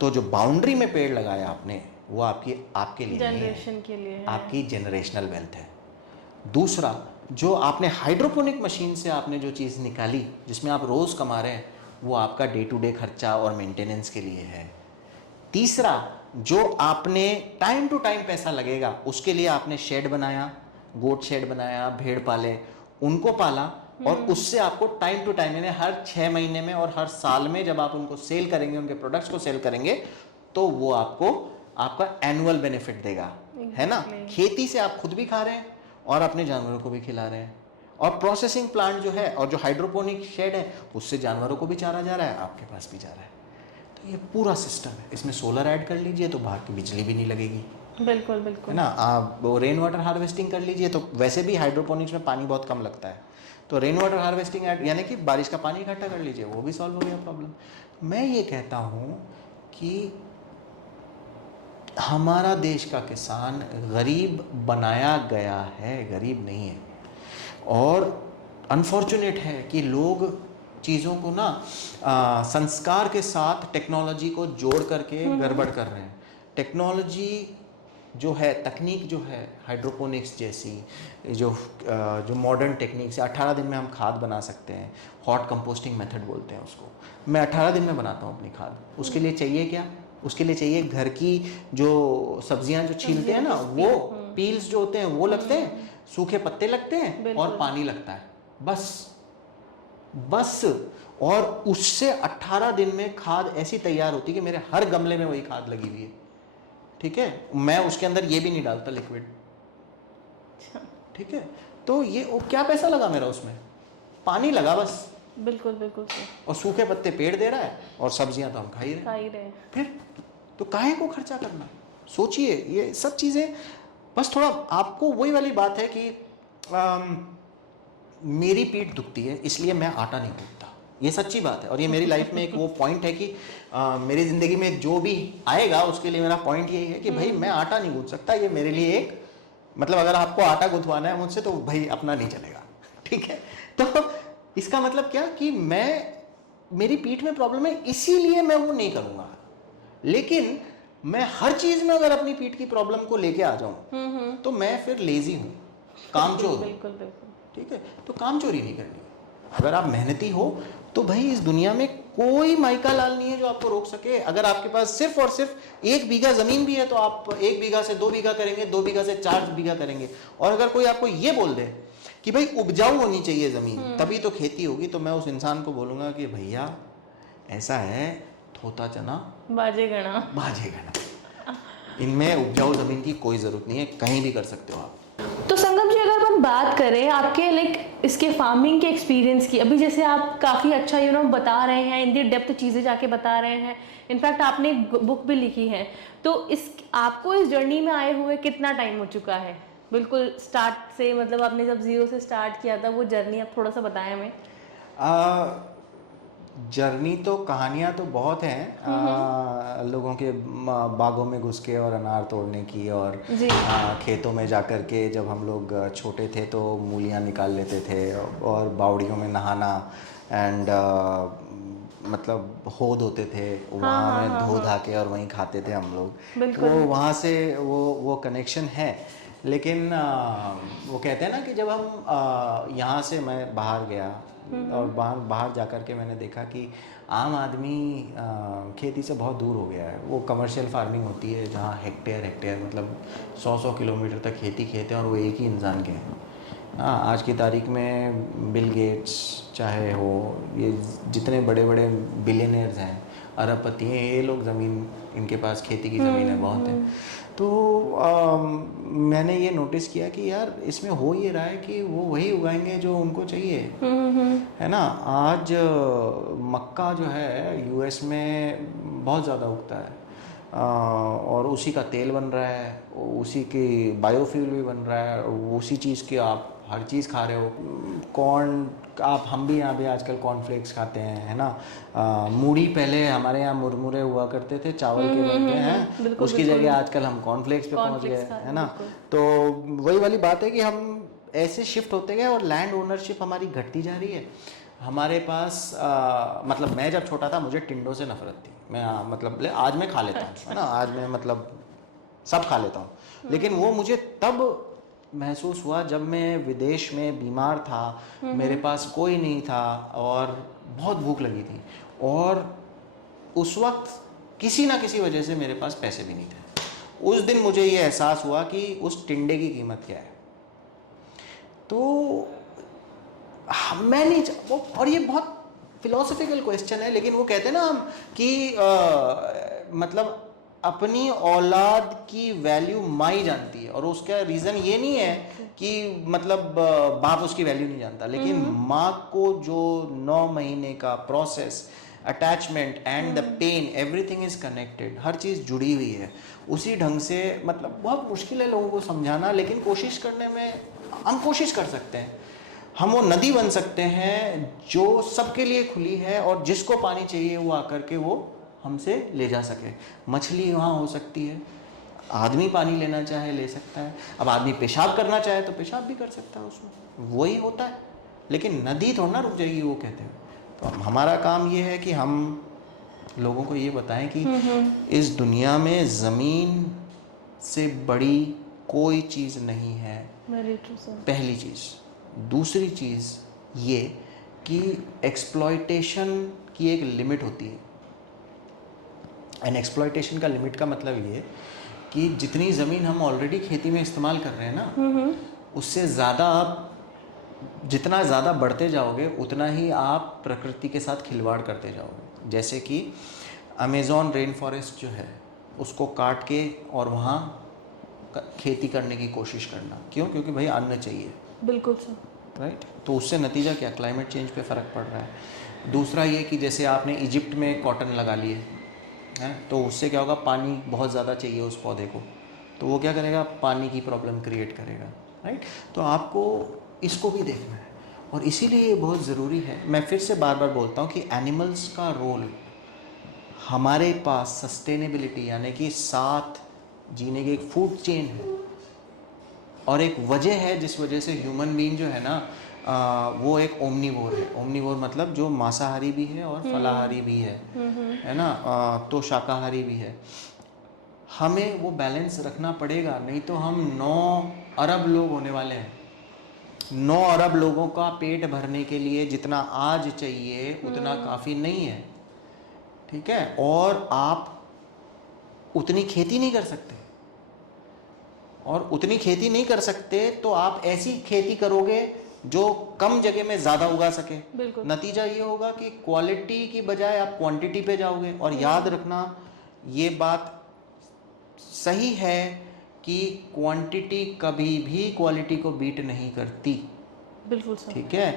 तो जो बाउंड्री में पेड़ लगाया आपने, वो आपके लिए जनरेशन के लिए है, आपकी जनरेशनल वेल्थ है। दूसरा, जो आपने हाइड्रोपोनिक मशीन से आपने जो चीज़ निकाली जिसमें आप रोज़ कमा रहे हैं, वो आपका डे टू डे खर्चा और मेंटेनेंस के लिए है। तीसरा, जो आपने टाइम टू टाइम पैसा लगेगा, उसके लिए आपने शेड बनाया, गोट शेड बनाया, भेड़ पाले, उनको पाला, और उससे आपको टाइम टू टाइम, यानी हर 6 महीने में और हर साल में जब आप उनको सेल करेंगे, उनके प्रोडक्ट्स को सेल करेंगे, तो वो आपको आपका एनुअल बेनिफिट देगा, है ना। खेती से आप खुद भी खा रहे हैं और अपने जानवरों को भी खिला रहे हैं, और प्रोसेसिंग प्लांट जो है और जो हाइड्रोपोनिक शेड है, उससे जानवरों को भी चारा जा रहा है, आपके पास भी जा रहा है। तो ये पूरा सिस्टम है। इसमें सोलर ऐड कर लीजिए तो बाहर की बिजली भी नहीं लगेगी, बिल्कुल है बिल्कुल। ना। आप वो रेन वाटर हार्वेस्टिंग कर लीजिए, तो वैसे भी हाइड्रोपोनिक्स में पानी बहुत कम लगता है, तो रेन वाटर हार्वेस्टिंग यानी कि बारिश का पानी इकट्ठा कर लीजिए, वो भी सॉल्व हो गया प्रॉब्लम। मैं ये कहता हूँ कि हमारा देश का किसान गरीब बनाया गया है, गरीब नहीं है। और अनफॉर्चुनेट है कि लोग चीज़ों को ना संस्कार के साथ टेक्नोलॉजी को जोड़ करके गड़बड़ कर रहे हैं। टेक्नोलॉजी जो है, तकनीक जो है, हाइड्रोपोनिक्स जैसी जो मॉडर्न टेक्निक से 18 दिन में हम खाद बना सकते हैं, हॉट कंपोस्टिंग मेथड बोलते हैं उसको। मैं 18 दिन में बनाता हूँ अपनी खाद। उसके लिए चाहिए क्या? उसके लिए चाहिए घर की जो सब्जियां जो छीलते हैं ना, वो पील्स जो होते हैं वो लगते हैं, सूखे पत्ते लगते हैं और पानी लगता है, बस। और उससे 18 दिन में खाद ऐसी तैयार होती है कि मेरे हर गमले में वही खाद लगी हुई है, ठीक है। मैं उसके अंदर ये भी नहीं डालता लिक्विड, ठीक है। तो ये क्या पैसा लगा मेरा उसमें? पानी लगा बस। बिल्कुल बिल्कुल। और सूखे पत्ते पेड़ दे रहा है और सब्जियां तो हम खा ही रहे। फिर तो काहे को खर्चा करना? सोचिए, ये सब चीजें बस थोड़ा आपको वही वाली बात है कि मेरी पीठ दुखती है इसलिए मैं आटा नहीं गूंथता, ये सच्ची बात है। और ये मेरी लाइफ में एक वो पॉइंट है कि मेरी ज़िंदगी में जो भी आएगा उसके लिए मेरा पॉइंट यही है कि भाई मैं आटा नहीं गूंथ सकता। ये मेरे लिए एक मतलब, अगर आपको आटा गुंथवाना है मुझसे तो भाई अपना नहीं चलेगा, ठीक है। तो इसका मतलब क्या कि मेरी पीठ में प्रॉब्लम है इसीलिए मैं वो नहीं करूँगा। लेकिन मैं हर चीज़ में अगर अपनी पीठ की प्रॉब्लम को लेके आ जाऊँ तो मैं फिर लेजी हूँ, कामचोर हूँ, बिल्कुल बिल्कुल। ठीक है। तो काम चोरी नहीं करनी। अगर आप मेहनती हो तो भाई इस दुनिया में कोई माइका लाल नहीं है जो आपको रोक सके। अगर आपके पास सिर्फ और सिर्फ 1 बीघा जमीन भी है तो आप 1 बीघा से 2 बीघा करेंगे, 2 बीघा से 4 बीघा करेंगे। और अगर कोई आपको ये बोल दे कि भाई उपजाऊ होनी चाहिए जमीन तभी तो खेती होगी, तो मैं उस इंसान को बोलूंगा कि भैया ऐसा है, थोता चना बाजे गणा, इनमें उपजाऊ जमीन की कोई जरूरत नहीं है, कहीं भी कर सकते हो आप। तो संगम जी, अगर हम बात करें आपके इसके फार्मिंग के एक्सपीरियंस की, अभी जैसे आप काफ़ी अच्छा बता रहे हैं, इन दी डेप्थ चीज़ें जाके बता रहे हैं, इनफैक्ट आपने बुक भी लिखी है, तो आपको इस जर्नी में आए हुए कितना टाइम हो चुका है? बिल्कुल स्टार्ट से, मतलब आपने जब 0 से स्टार्ट किया था वो जर्नी, आप थोड़ा सा बताएं हमें। जर्नी तो कहानियाँ तो बहुत हैं, लोगों के बागों में घुस के और अनार तोड़ने की, और खेतों में जा कर के जब हम लोग छोटे थे तो मूलियाँ निकाल लेते थे, और बावड़ियों में नहाना, एंड मतलब होद होते थे वहाँ में धो धा के और वहीं खाते थे हम लोग। वो वहाँ से वो कनेक्शन है। लेकिन वो कहते हैं ना कि जब हम यहाँ से मैं बाहर गया और बाहर जा कर के मैंने देखा कि आम आदमी खेती से बहुत दूर हो गया है। वो कमर्शियल फार्मिंग होती है जहाँ हेक्टेयर मतलब 100 किलोमीटर तक खेत है, और वो एक ही इंसान के हैं। आज की तारीख में बिल गेट्स चाहे हो, ये जितने बड़े बड़े बिलियनर्स हैं, अरबपति हैं, ये लोग ज़मीन, इनके पास खेती की ज़मीनें बहुत हैं। तो मैंने ये नोटिस किया कि यार इसमें हो ये रहा है कि वो वही उगाएंगे जो उनको चाहिए, है ना। आज मक्का जो है यूएस में बहुत ज़्यादा उगता है, और उसी का तेल बन रहा है, उसी की बायोफ्यूल भी बन रहा है, उसी चीज़ की आप हर चीज़ खा रहे हो। कॉर्न, हम भी यहाँ पे आजकल कॉर्नफ्लेक्स खाते हैं, है ना। मूढ़ी पहले हमारे यहाँ मुरमुरे हुआ करते थे, चावल के बनते हैं, उसकी जगह आजकल हम कॉर्नफ्लेक्स पे पहुँच गए, है ना। तो वही वाली बात है कि हम ऐसे शिफ्ट होते गए और लैंड ओनरशिप हमारी घटती जा रही है। हमारे पास मतलब मैं जब छोटा था मुझे टिंडों से नफरत थी। मैं मतलब आज मैं खा लेता हूँ, है ना, आज मैं मतलब सब खा लेता हूँ। लेकिन वो मुझे तब महसूस हुआ जब मैं विदेश में बीमार था, मेरे पास कोई नहीं था और बहुत भूख लगी थी, और उस वक्त किसी ना किसी वजह से मेरे पास पैसे भी नहीं थे। उस दिन मुझे ये एहसास हुआ कि उस टिंडे की कीमत क्या है। तो मैं नहीं वो, और ये बहुत फिलोसफिकल क्वेश्चन है, लेकिन वो कहते हैं ना हम कि मतलब अपनी औलाद की वैल्यू माँ ही जानती है, और उसका रीज़न ये नहीं है कि मतलब बाप उसकी वैल्यू नहीं जानता, लेकिन माँ को जो 9 महीने का process, attachment and the pain, everything is connected, हर चीज़ जुड़ी हुई है। उसी ढंग से मतलब बहुत मुश्किल है लोगों को समझाना, लेकिन कोशिश करने में हम कोशिश कर सकते हैं। हम वो नदी बन सकते हैं जो सबके लिए खुली है, और जिसको पानी चाहिए वो आकर के वो हमसे ले जा सके। मछली वहाँ हो सकती है, आदमी पानी लेना चाहे ले सकता है, अब आदमी पेशाब करना चाहे तो पेशाब भी कर सकता है उसमें, वही होता है। लेकिन नदी थोड़ा ना रुक जाएगी वो कहते हैं। तो हमारा काम ये है कि हम लोगों को ये बताएं कि इस दुनिया में ज़मीन से बड़ी कोई चीज़ नहीं है, पहली चीज़। दूसरी चीज़ ये कि एक्सप्लॉयटेशन की एक लिमिट होती है, एंड एक्सप्लॉयटेशन का लिमिट का मतलब ये कि जितनी ज़मीन हम ऑलरेडी खेती में इस्तेमाल कर रहे हैं ना, उससे ज़्यादा आप जितना ज़्यादा बढ़ते जाओगे उतना ही आप प्रकृति के साथ खिलवाड़ करते जाओगे। जैसे कि अमेज़ॉन रेन फॉरेस्ट जो है उसको काट के और वहाँ खेती करने की कोशिश करना, क्यों? क्योंकि भाई अन्न चाहिए। बिल्कुल सर। राइट, तो उससे नतीजा क्या? क्लाइमेट चेंज पे फ़र्क पड़ रहा है। दूसरा ये कि जैसे आपने इजिप्ट में कॉटन लगा लिए है, तो उससे क्या होगा? पानी बहुत ज़्यादा चाहिए उस पौधे को, तो वो क्या करेगा? पानी की प्रॉब्लम क्रिएट करेगा। राइट, तो आपको इसको भी देखना है, और इसीलिए ये बहुत ज़रूरी है। मैं फिर से बार बार बोलता हूँ कि एनिमल्स का रोल हमारे पास सस्टेनेबिलिटी यानी कि साथ जीने की एक फूड चेन है, और एक वजह है जिस वजह से ह्यूमन बीइंग जो है ना वो एक ओमनीवोर है। ओमनीवोर मतलब जो मांसाहारी भी है और फलाहारी भी है ना, तो शाकाहारी भी है। हमें वो बैलेंस रखना पड़ेगा, नहीं तो हम 9 अरब लोग होने वाले हैं। 9 अरब लोगों का पेट भरने के लिए जितना आज चाहिए उतना काफ़ी नहीं है, ठीक है? और आप उतनी खेती नहीं कर सकते, और उतनी खेती नहीं कर सकते तो आप ऐसी खेती करोगे जो कम जगह में ज़्यादा उगा सके। नतीजा ये होगा कि क्वालिटी की बजाय आप क्वांटिटी पे जाओगे। और याद रखना, ये बात सही है कि क्वांटिटी कभी भी क्वालिटी को बीट नहीं करती। बिल्कुल सर। ठीक है,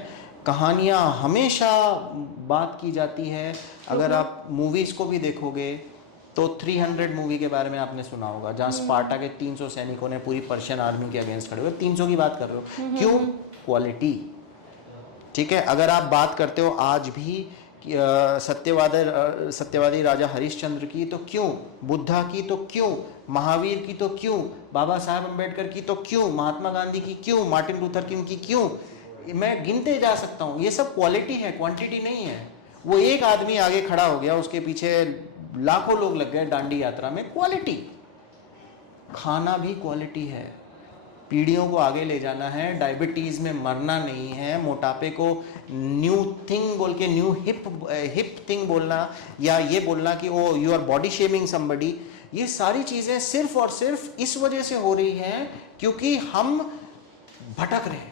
कहानियाँ हमेशा बात की जाती है। अगर आप मूवीज़ को भी देखोगे तो 300 मूवी के बारे में आपने सुना होगा, जहाँ स्पार्टा के 300 सैनिकों ने पूरी पर्शियन आर्मी के अगेंस्ट खड़े हुए। 300 की बात कर रहे हो, क्यों? क्वालिटी। ठीक है, अगर आप बात करते हो आज भी सत्यवादी राजा हरिश्चंद्र की, तो क्यों? बुद्धा की तो क्यों? महावीर की तो क्यों? बाबा साहब अम्बेडकर की तो क्यों? महात्मा गांधी की क्यों? मार्टिन लूथर किंग की क्यों? मैं गिनते जा सकता हूँ। ये सब क्वालिटी है, क्वांटिटी नहीं है। वो एक आदमी आगे खड़ा हो गया, उसके पीछे लाखों लोग लग गए दांडी यात्रा में, क्वालिटी। खाना भी क्वालिटी है। पीढ़ियों को आगे ले जाना है, डायबिटीज़ में मरना नहीं है, मोटापे को न्यू थिंग बोल के न्यू हिप थिंग बोलना, या ये बोलना कि oh you are body shaming somebody, ये सारी चीज़ें सिर्फ और सिर्फ इस वजह से हो रही हैं क्योंकि हम भटक रहे हैं।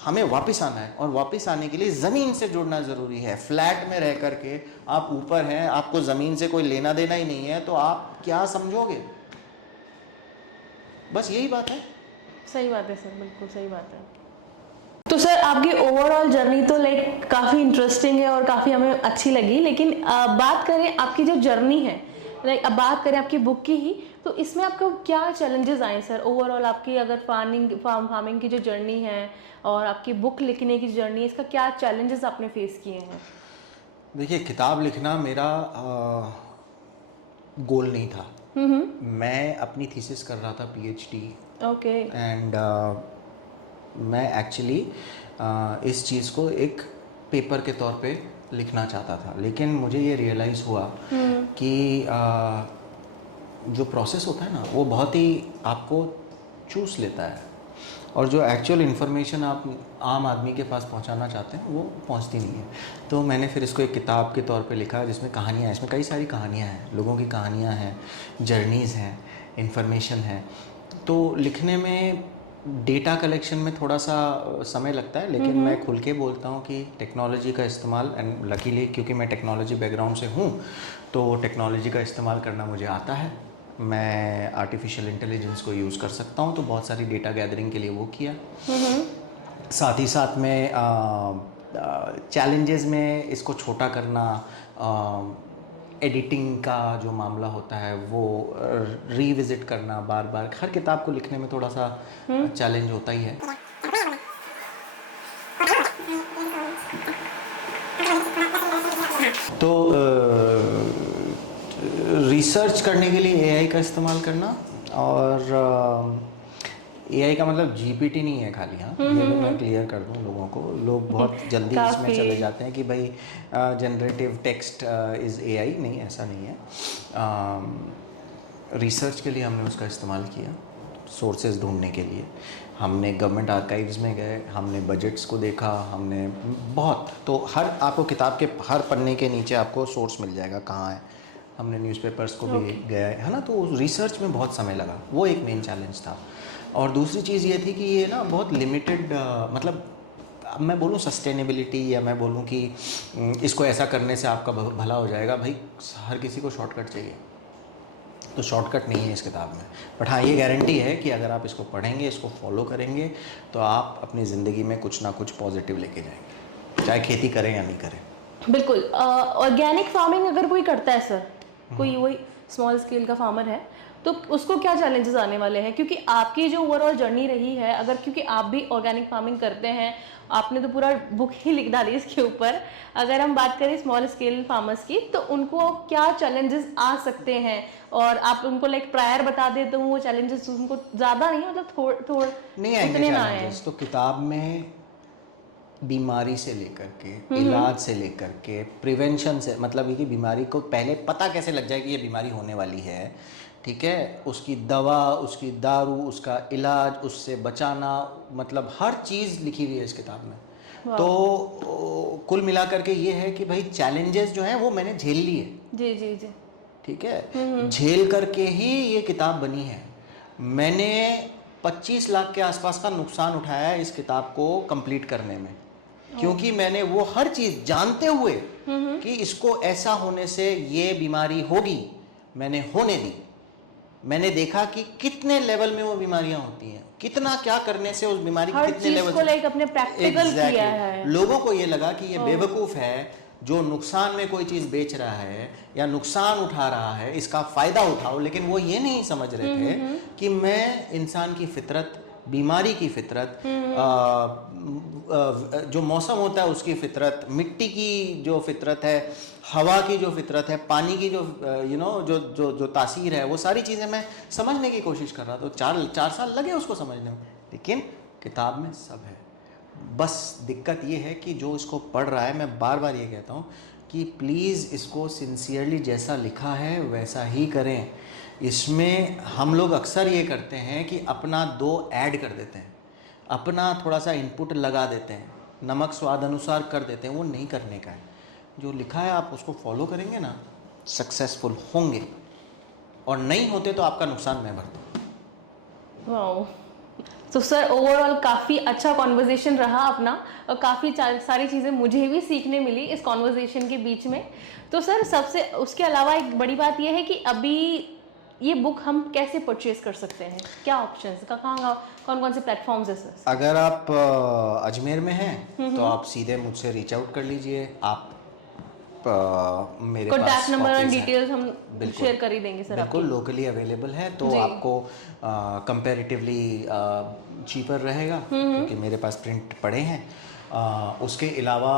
हमें वापस आना है, और वापस आने के लिए ज़मीन से जुड़ना ज़रूरी है। फ्लैट में रह करके आप ऊपर हैं, आपको ज़मीन से कोई लेना देना ही नहीं है, तो आप क्या समझोगे? बस यही बात है। सही बात है सर, बिल्कुल सही बात है। तो सर आपकी ओवरऑल जर्नी तो लाइक काफ़ी इंटरेस्टिंग है और काफ़ी हमें अच्छी लगी, लेकिन बात करें आपकी जो जर्नी है, लाइक अब बात करें आपकी बुक की ही, तो इसमें आपको क्या चैलेंजेस आए सर ओवरऑल? आपकी अगर फार्मिंग की जो जर्नी है और आपकी बुक लिखने की जर्नी है, इसका क्या चैलेंजेस आपने फेस किए हैं? देखिए, किताब लिखना मेरा गोल नहीं था। मैं अपनी थीसिस कर रहा था, पीएचडी। ओके। एंड मैं एक्चुअली इस चीज़ को एक पेपर के तौर पे लिखना चाहता था, लेकिन मुझे ये रियलाइज़ हुआ कि जो प्रोसेस होता है ना, वो बहुत ही आपको चूस लेता है, और जो एक्चुअल इन्फॉर्मेशन आप आम आदमी के पास पहुंचाना चाहते हैं वो पहुंचती नहीं है। तो मैंने फिर इसको एक किताब के तौर पे लिखा, जिसमें कहानियाँ हैं। इसमें कई सारी कहानियाँ हैं, लोगों की कहानियाँ हैं, जर्नीज़ हैं, इन्फॉर्मेशन है। तो लिखने में डेटा कलेक्शन में थोड़ा सा समय लगता है, लेकिन मैं खुल के बोलता हूँ कि टेक्नोलॉजी का इस्तेमाल, एंड लकीली क्योंकि मैं टेक्नोलॉजी बैकग्राउंड से हूँ तो टेक्नोलॉजी का इस्तेमाल करना मुझे आता है। मैं आर्टिफिशियल इंटेलिजेंस को यूज़ कर सकता हूँ, तो बहुत सारी डेटा गैदरिंग के लिए वो किया। साथ ही साथ में चैलेंजेस में इसको छोटा करना, एडिटिंग का जो मामला होता है वो रीविज़िट करना बार बार, हर किताब को लिखने में थोड़ा सा चैलेंज होता ही है। तो रिसर्च करने के लिए एआई का इस्तेमाल करना, और एआई का मतलब जीपीटी नहीं है खाली, हाँ ये भी मैं क्लियर कर दूं लोगों को। लोग बहुत जल्दी इसमें चले जाते हैं कि भाई जनरेटिव टेक्स्ट इज़ एआई, नहीं ऐसा नहीं है। रिसर्च के लिए हमने उसका इस्तेमाल किया, सोर्सेज ढूंढने के लिए हमने गवर्नमेंट आर्काइव्स में गए, हमने बजट्स को देखा, हमने बहुत, तो हर आपको किताब के हर पन्ने के नीचे आपको सोर्स मिल जाएगा कहाँ है। हमने न्यूज़पेपर्स को भी गया है ना, तो रिसर्च में बहुत समय लगा, वो एक मेन चैलेंज था। और दूसरी चीज़ ये थी कि ये ना बहुत लिमिटेड, मतलब अब मैं बोलूँ सस्टेनेबिलिटी, या मैं बोलूँ कि इसको ऐसा करने से आपका भला हो जाएगा, भाई हर किसी को शॉर्टकट चाहिए, तो शॉर्टकट नहीं है इस किताब में। बट हाँ ये गारंटी है कि अगर आप इसको पढ़ेंगे, इसको फॉलो करेंगे, तो आप अपनी ज़िंदगी में कुछ ना कुछ पॉजिटिव लेके जाएंगे, चाहे खेती करें या नहीं करें। बिल्कुल। ऑर्गेनिक फार्मिंग अगर कोई करता है सर, कोई वही स्मॉल स्केल का फार्मर है, तो उसको क्या चैलेंजेस आने वाले हैं? क्योंकि आपकी जो ओवरऑल जर्नी रही है, अगर क्योंकि आप भी ऑर्गेनिक फार्मिंग करते हैं, आपने तो पूरा बुक ही लिख डाली इसके ऊपर। अगर हम बात करें स्मॉल स्केल फार्मर्स की, तो उनको क्या चैलेंजेस आ सकते हैं? और आप उनको लाइक प्रायर बता दे तो वो चैलेंजेस उनको ज़्यादा नहीं, मतलब थोड़ा नहीं आएंगे चैलेंजेस। तो किताब में बीमारी से लेकर के, इलाज से लेकर के, प्रिवेंशन से, मतलब ये कि बीमारी को पहले पता कैसे लग जाए कि ये बीमारी होने वाली है, ठीक है, उसकी दवा, उसकी दारू, उसका इलाज, उससे बचाना, मतलब हर चीज़ लिखी हुई है इस किताब में। तो कुल मिलाकर के ये है कि भाई चैलेंजेस जो हैं वो मैंने झेल लिए। जी जी जी, ठीक है, झेल करके ही ये किताब बनी है। मैंने 25 लाख के आसपास का नुकसान उठाया है इस किताब को कंप्लीट करने में, क्योंकि मैंने वो हर चीज़ जानते हुए कि इसको ऐसा होने से ये बीमारी होगी, मैंने होने दी। मैंने देखा कि कितने लेवल में वो बीमारियां होती हैं, कितना क्या करने से उस बीमारी हर कितने लेवल को लाइक अपने प्रैक्टिकल किया है। लोगों को ये लगा कि ये बेवकूफ़ है जो नुकसान में कोई चीज़ बेच रहा है या नुकसान उठा रहा है, इसका फ़ायदा उठाओ। लेकिन वो ये नहीं समझ रहे थे कि मैं इंसान की फितरत, बीमारी की फितरत, जो मौसम होता है उसकी फितरत, मिट्टी की जो फितरत है, हवा की जो फितरत है, पानी की जो जो जो जो तासीर है, वो सारी चीज़ें मैं समझने की कोशिश कर रहा था। तो चार साल लगे उसको समझने में, लेकिन किताब में सब है। बस दिक्कत ये है कि जो इसको पढ़ रहा है, मैं बार बार ये कहता हूँ कि प्लीज़ इसको सिंसियरली जैसा लिखा है वैसा ही करें। इसमें हम लोग अक्सर ये करते हैं कि अपना 2 ऐड कर देते हैं, अपना थोड़ा सा इनपुट लगा देते हैं, नमक स्वाद अनुसार कर देते हैं। वो नहीं करने का है। जो लिखा है आप उसको फॉलो करेंगे ना, सक्सेसफुल होंगे, और नहीं होते तो आपका नुकसान मैं भरता हूँ। वाओ, तो सर ओवरऑल काफ़ी अच्छा कॉन्वर्जेशन रहा अपना, और काफ़ी सारी चीज़ें मुझे भी सीखने मिली इस कॉन्वर्जेशन के बीच में। तो सर सबसे उसके अलावा एक बड़ी बात यह है कि अभी ये बुक हम कैसे परचेज कर सकते हैं? क्या ऑप्शंस, कहाँ कौन कौन से प्लेटफॉर्म्स है सर? अगर आप अजमेर में हैं तो आप सीधे मुझसे रीच आउट कर लीजिए। आप मेरे पास कॉन्टैक्ट नंबर और डिटेल्स हम शेयर कर ही देंगे सर। बिल्कुल लोकली अवेलेबल है, तो आपको कंपैरेटिवली चीपर रहेगा क्योंकि मेरे पास प्रिंट पड़े हैं। उसके अलावा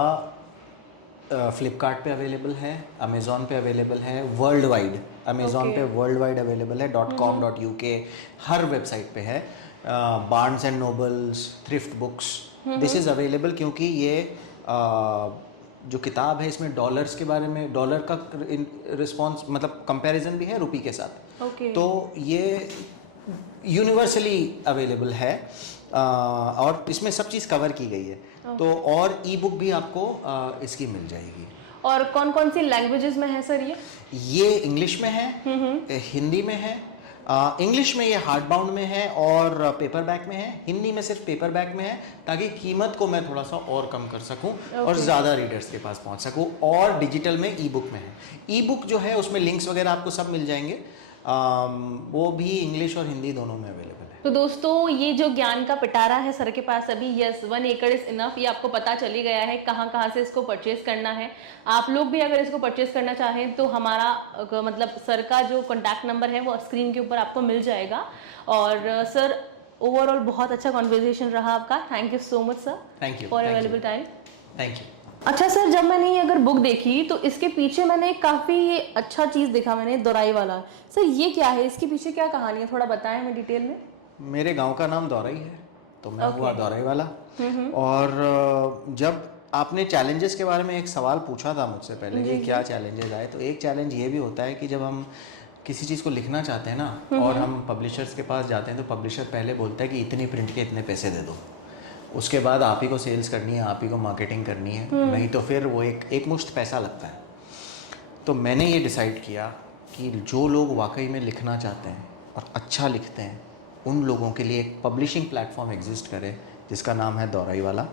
फ्लिपकार्ट पे अवेलेबल है, अमेज़ॉन पे अवेलेबल है, वर्ल्ड वाइड अमेज़ॉन पे वर्ल्ड वाइड अवेलेबल है, .com.uk हर वेबसाइट पे है। Barnes and nobles, thrift books, this is available, क्योंकि ये जो किताब है इसमें डॉलर्स के बारे में, डॉलर का रिस्पॉन्स, मतलब कंपैरिजन भी है रुपी के साथ। तो ये यूनिवर्सली अवेलेबल है, और इसमें सब चीज़ कवर की गई है। तो और ई बुक भी आपको इसकी मिल जाएगी। और कौन कौन सी लैंग्वेजेस में है सर ये? ये इंग्लिश में है, हिंदी में है, इंग्लिश में ये हार्ड बाउंड में है और पेपर बैक में है, हिंदी में सिर्फ पेपर बैक में है, ताकि कीमत को मैं थोड़ा सा और कम कर सकूं और ज़्यादा रीडर्स के पास पहुंच सकूं। और डिजिटल में ई बुक में है। ई बुक जो है उसमें लिंक्स वगैरह आपको सब मिल जाएंगे, वो भी इंग्लिश और हिंदी दोनों में अवेलेबल है। तो दोस्तों ये जो ज्ञान का पिटारा है सर के पास अभी, यस 1 एकड़ इज इनफ, ये आपको पता चल ही गया है कहाँ कहाँ से इसको परचेज करना है। आप लोग भी अगर इसको परचेज करना चाहें तो हमारा मतलब सर का जो कॉन्टैक्ट नंबर है वो स्क्रीन के ऊपर आपको मिल जाएगा। और सर ओवरऑल बहुत अच्छा कॉन्वर्जेशन रहा आपका, thank you so much sir, thank you for available time. Thank you. अच्छा सर, जब मैंने ये अगर बुक देखी तो इसके पीछे मैंने काफ़ी अच्छा चीज़ देखा मैंने, दोराई वाला। सर ये क्या है, इसके पीछे क्या कहानी है, थोड़ा बताएं हमें डिटेल में। मेरे गांव का नाम दौराई है, तो मैं हुआ दौराई वाला। और जब आपने चैलेंजेस के बारे में एक सवाल पूछा था मुझसे पहले कि क्या चैलेंजेस आए, तो एक चैलेंज ये भी होता है कि जब हम किसी चीज़ को लिखना चाहते हैं ना और हम पब्लिशर्स के पास जाते हैं तो पब्लिशर पहले बोलता है कि इतनी प्रिंट के इतने पैसे दे दो, उसके बाद आप ही को सेल्स करनी है, आप ही को मार्केटिंग करनी है, नहीं तो फिर वो एक मुश्त पैसा लगता है। तो मैंने ये डिसाइड किया कि जो लोग वाकई में लिखना चाहते हैं और अच्छा लिखते हैं उन लोगों के लिए एक पब्लिशिंग प्लेटफॉर्म एग्जिस्ट करे जिसका नाम है दौराई वाला।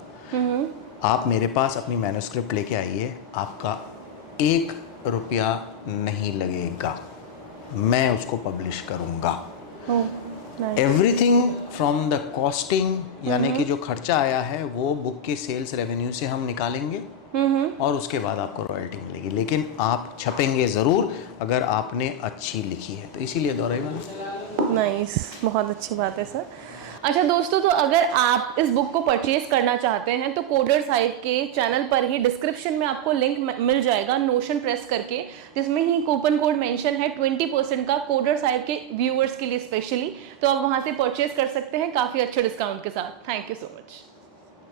आप मेरे पास अपनी मैन्युस्क्रिप्ट लेके आइए, आपका 1 रुपया नहीं लगेगा, मैं उसको पब्लिश करूँगा। एवरीथिंग फ्रॉम द कॉस्टिंग, यानी कि जो खर्चा आया है वो बुक के सेल्स रेवेन्यू से हम निकालेंगे और उसके बाद आपको रॉयल्टी मिलेगी, लेकिन आप छपेंगे ज़रूर अगर आपने अच्छी लिखी है। तो इसीलिए दौराई वाला। नाइस, बहुत अच्छी बात है सर। अच्छा दोस्तों, तो अगर आप इस बुक को परचेज करना चाहते हैं तो कोडर साहिब के चैनल पर ही डिस्क्रिप्शन में आपको लिंक मिल जाएगा नोशन प्रेस करके, जिसमें ही कूपन कोड मेंशन है 20% का कोडर साहिब के व्यूअर्स के लिए स्पेशली, तो आप वहां से परचेज कर सकते हैं काफ़ी अच्छे डिस्काउंट के साथ। Thank you so much.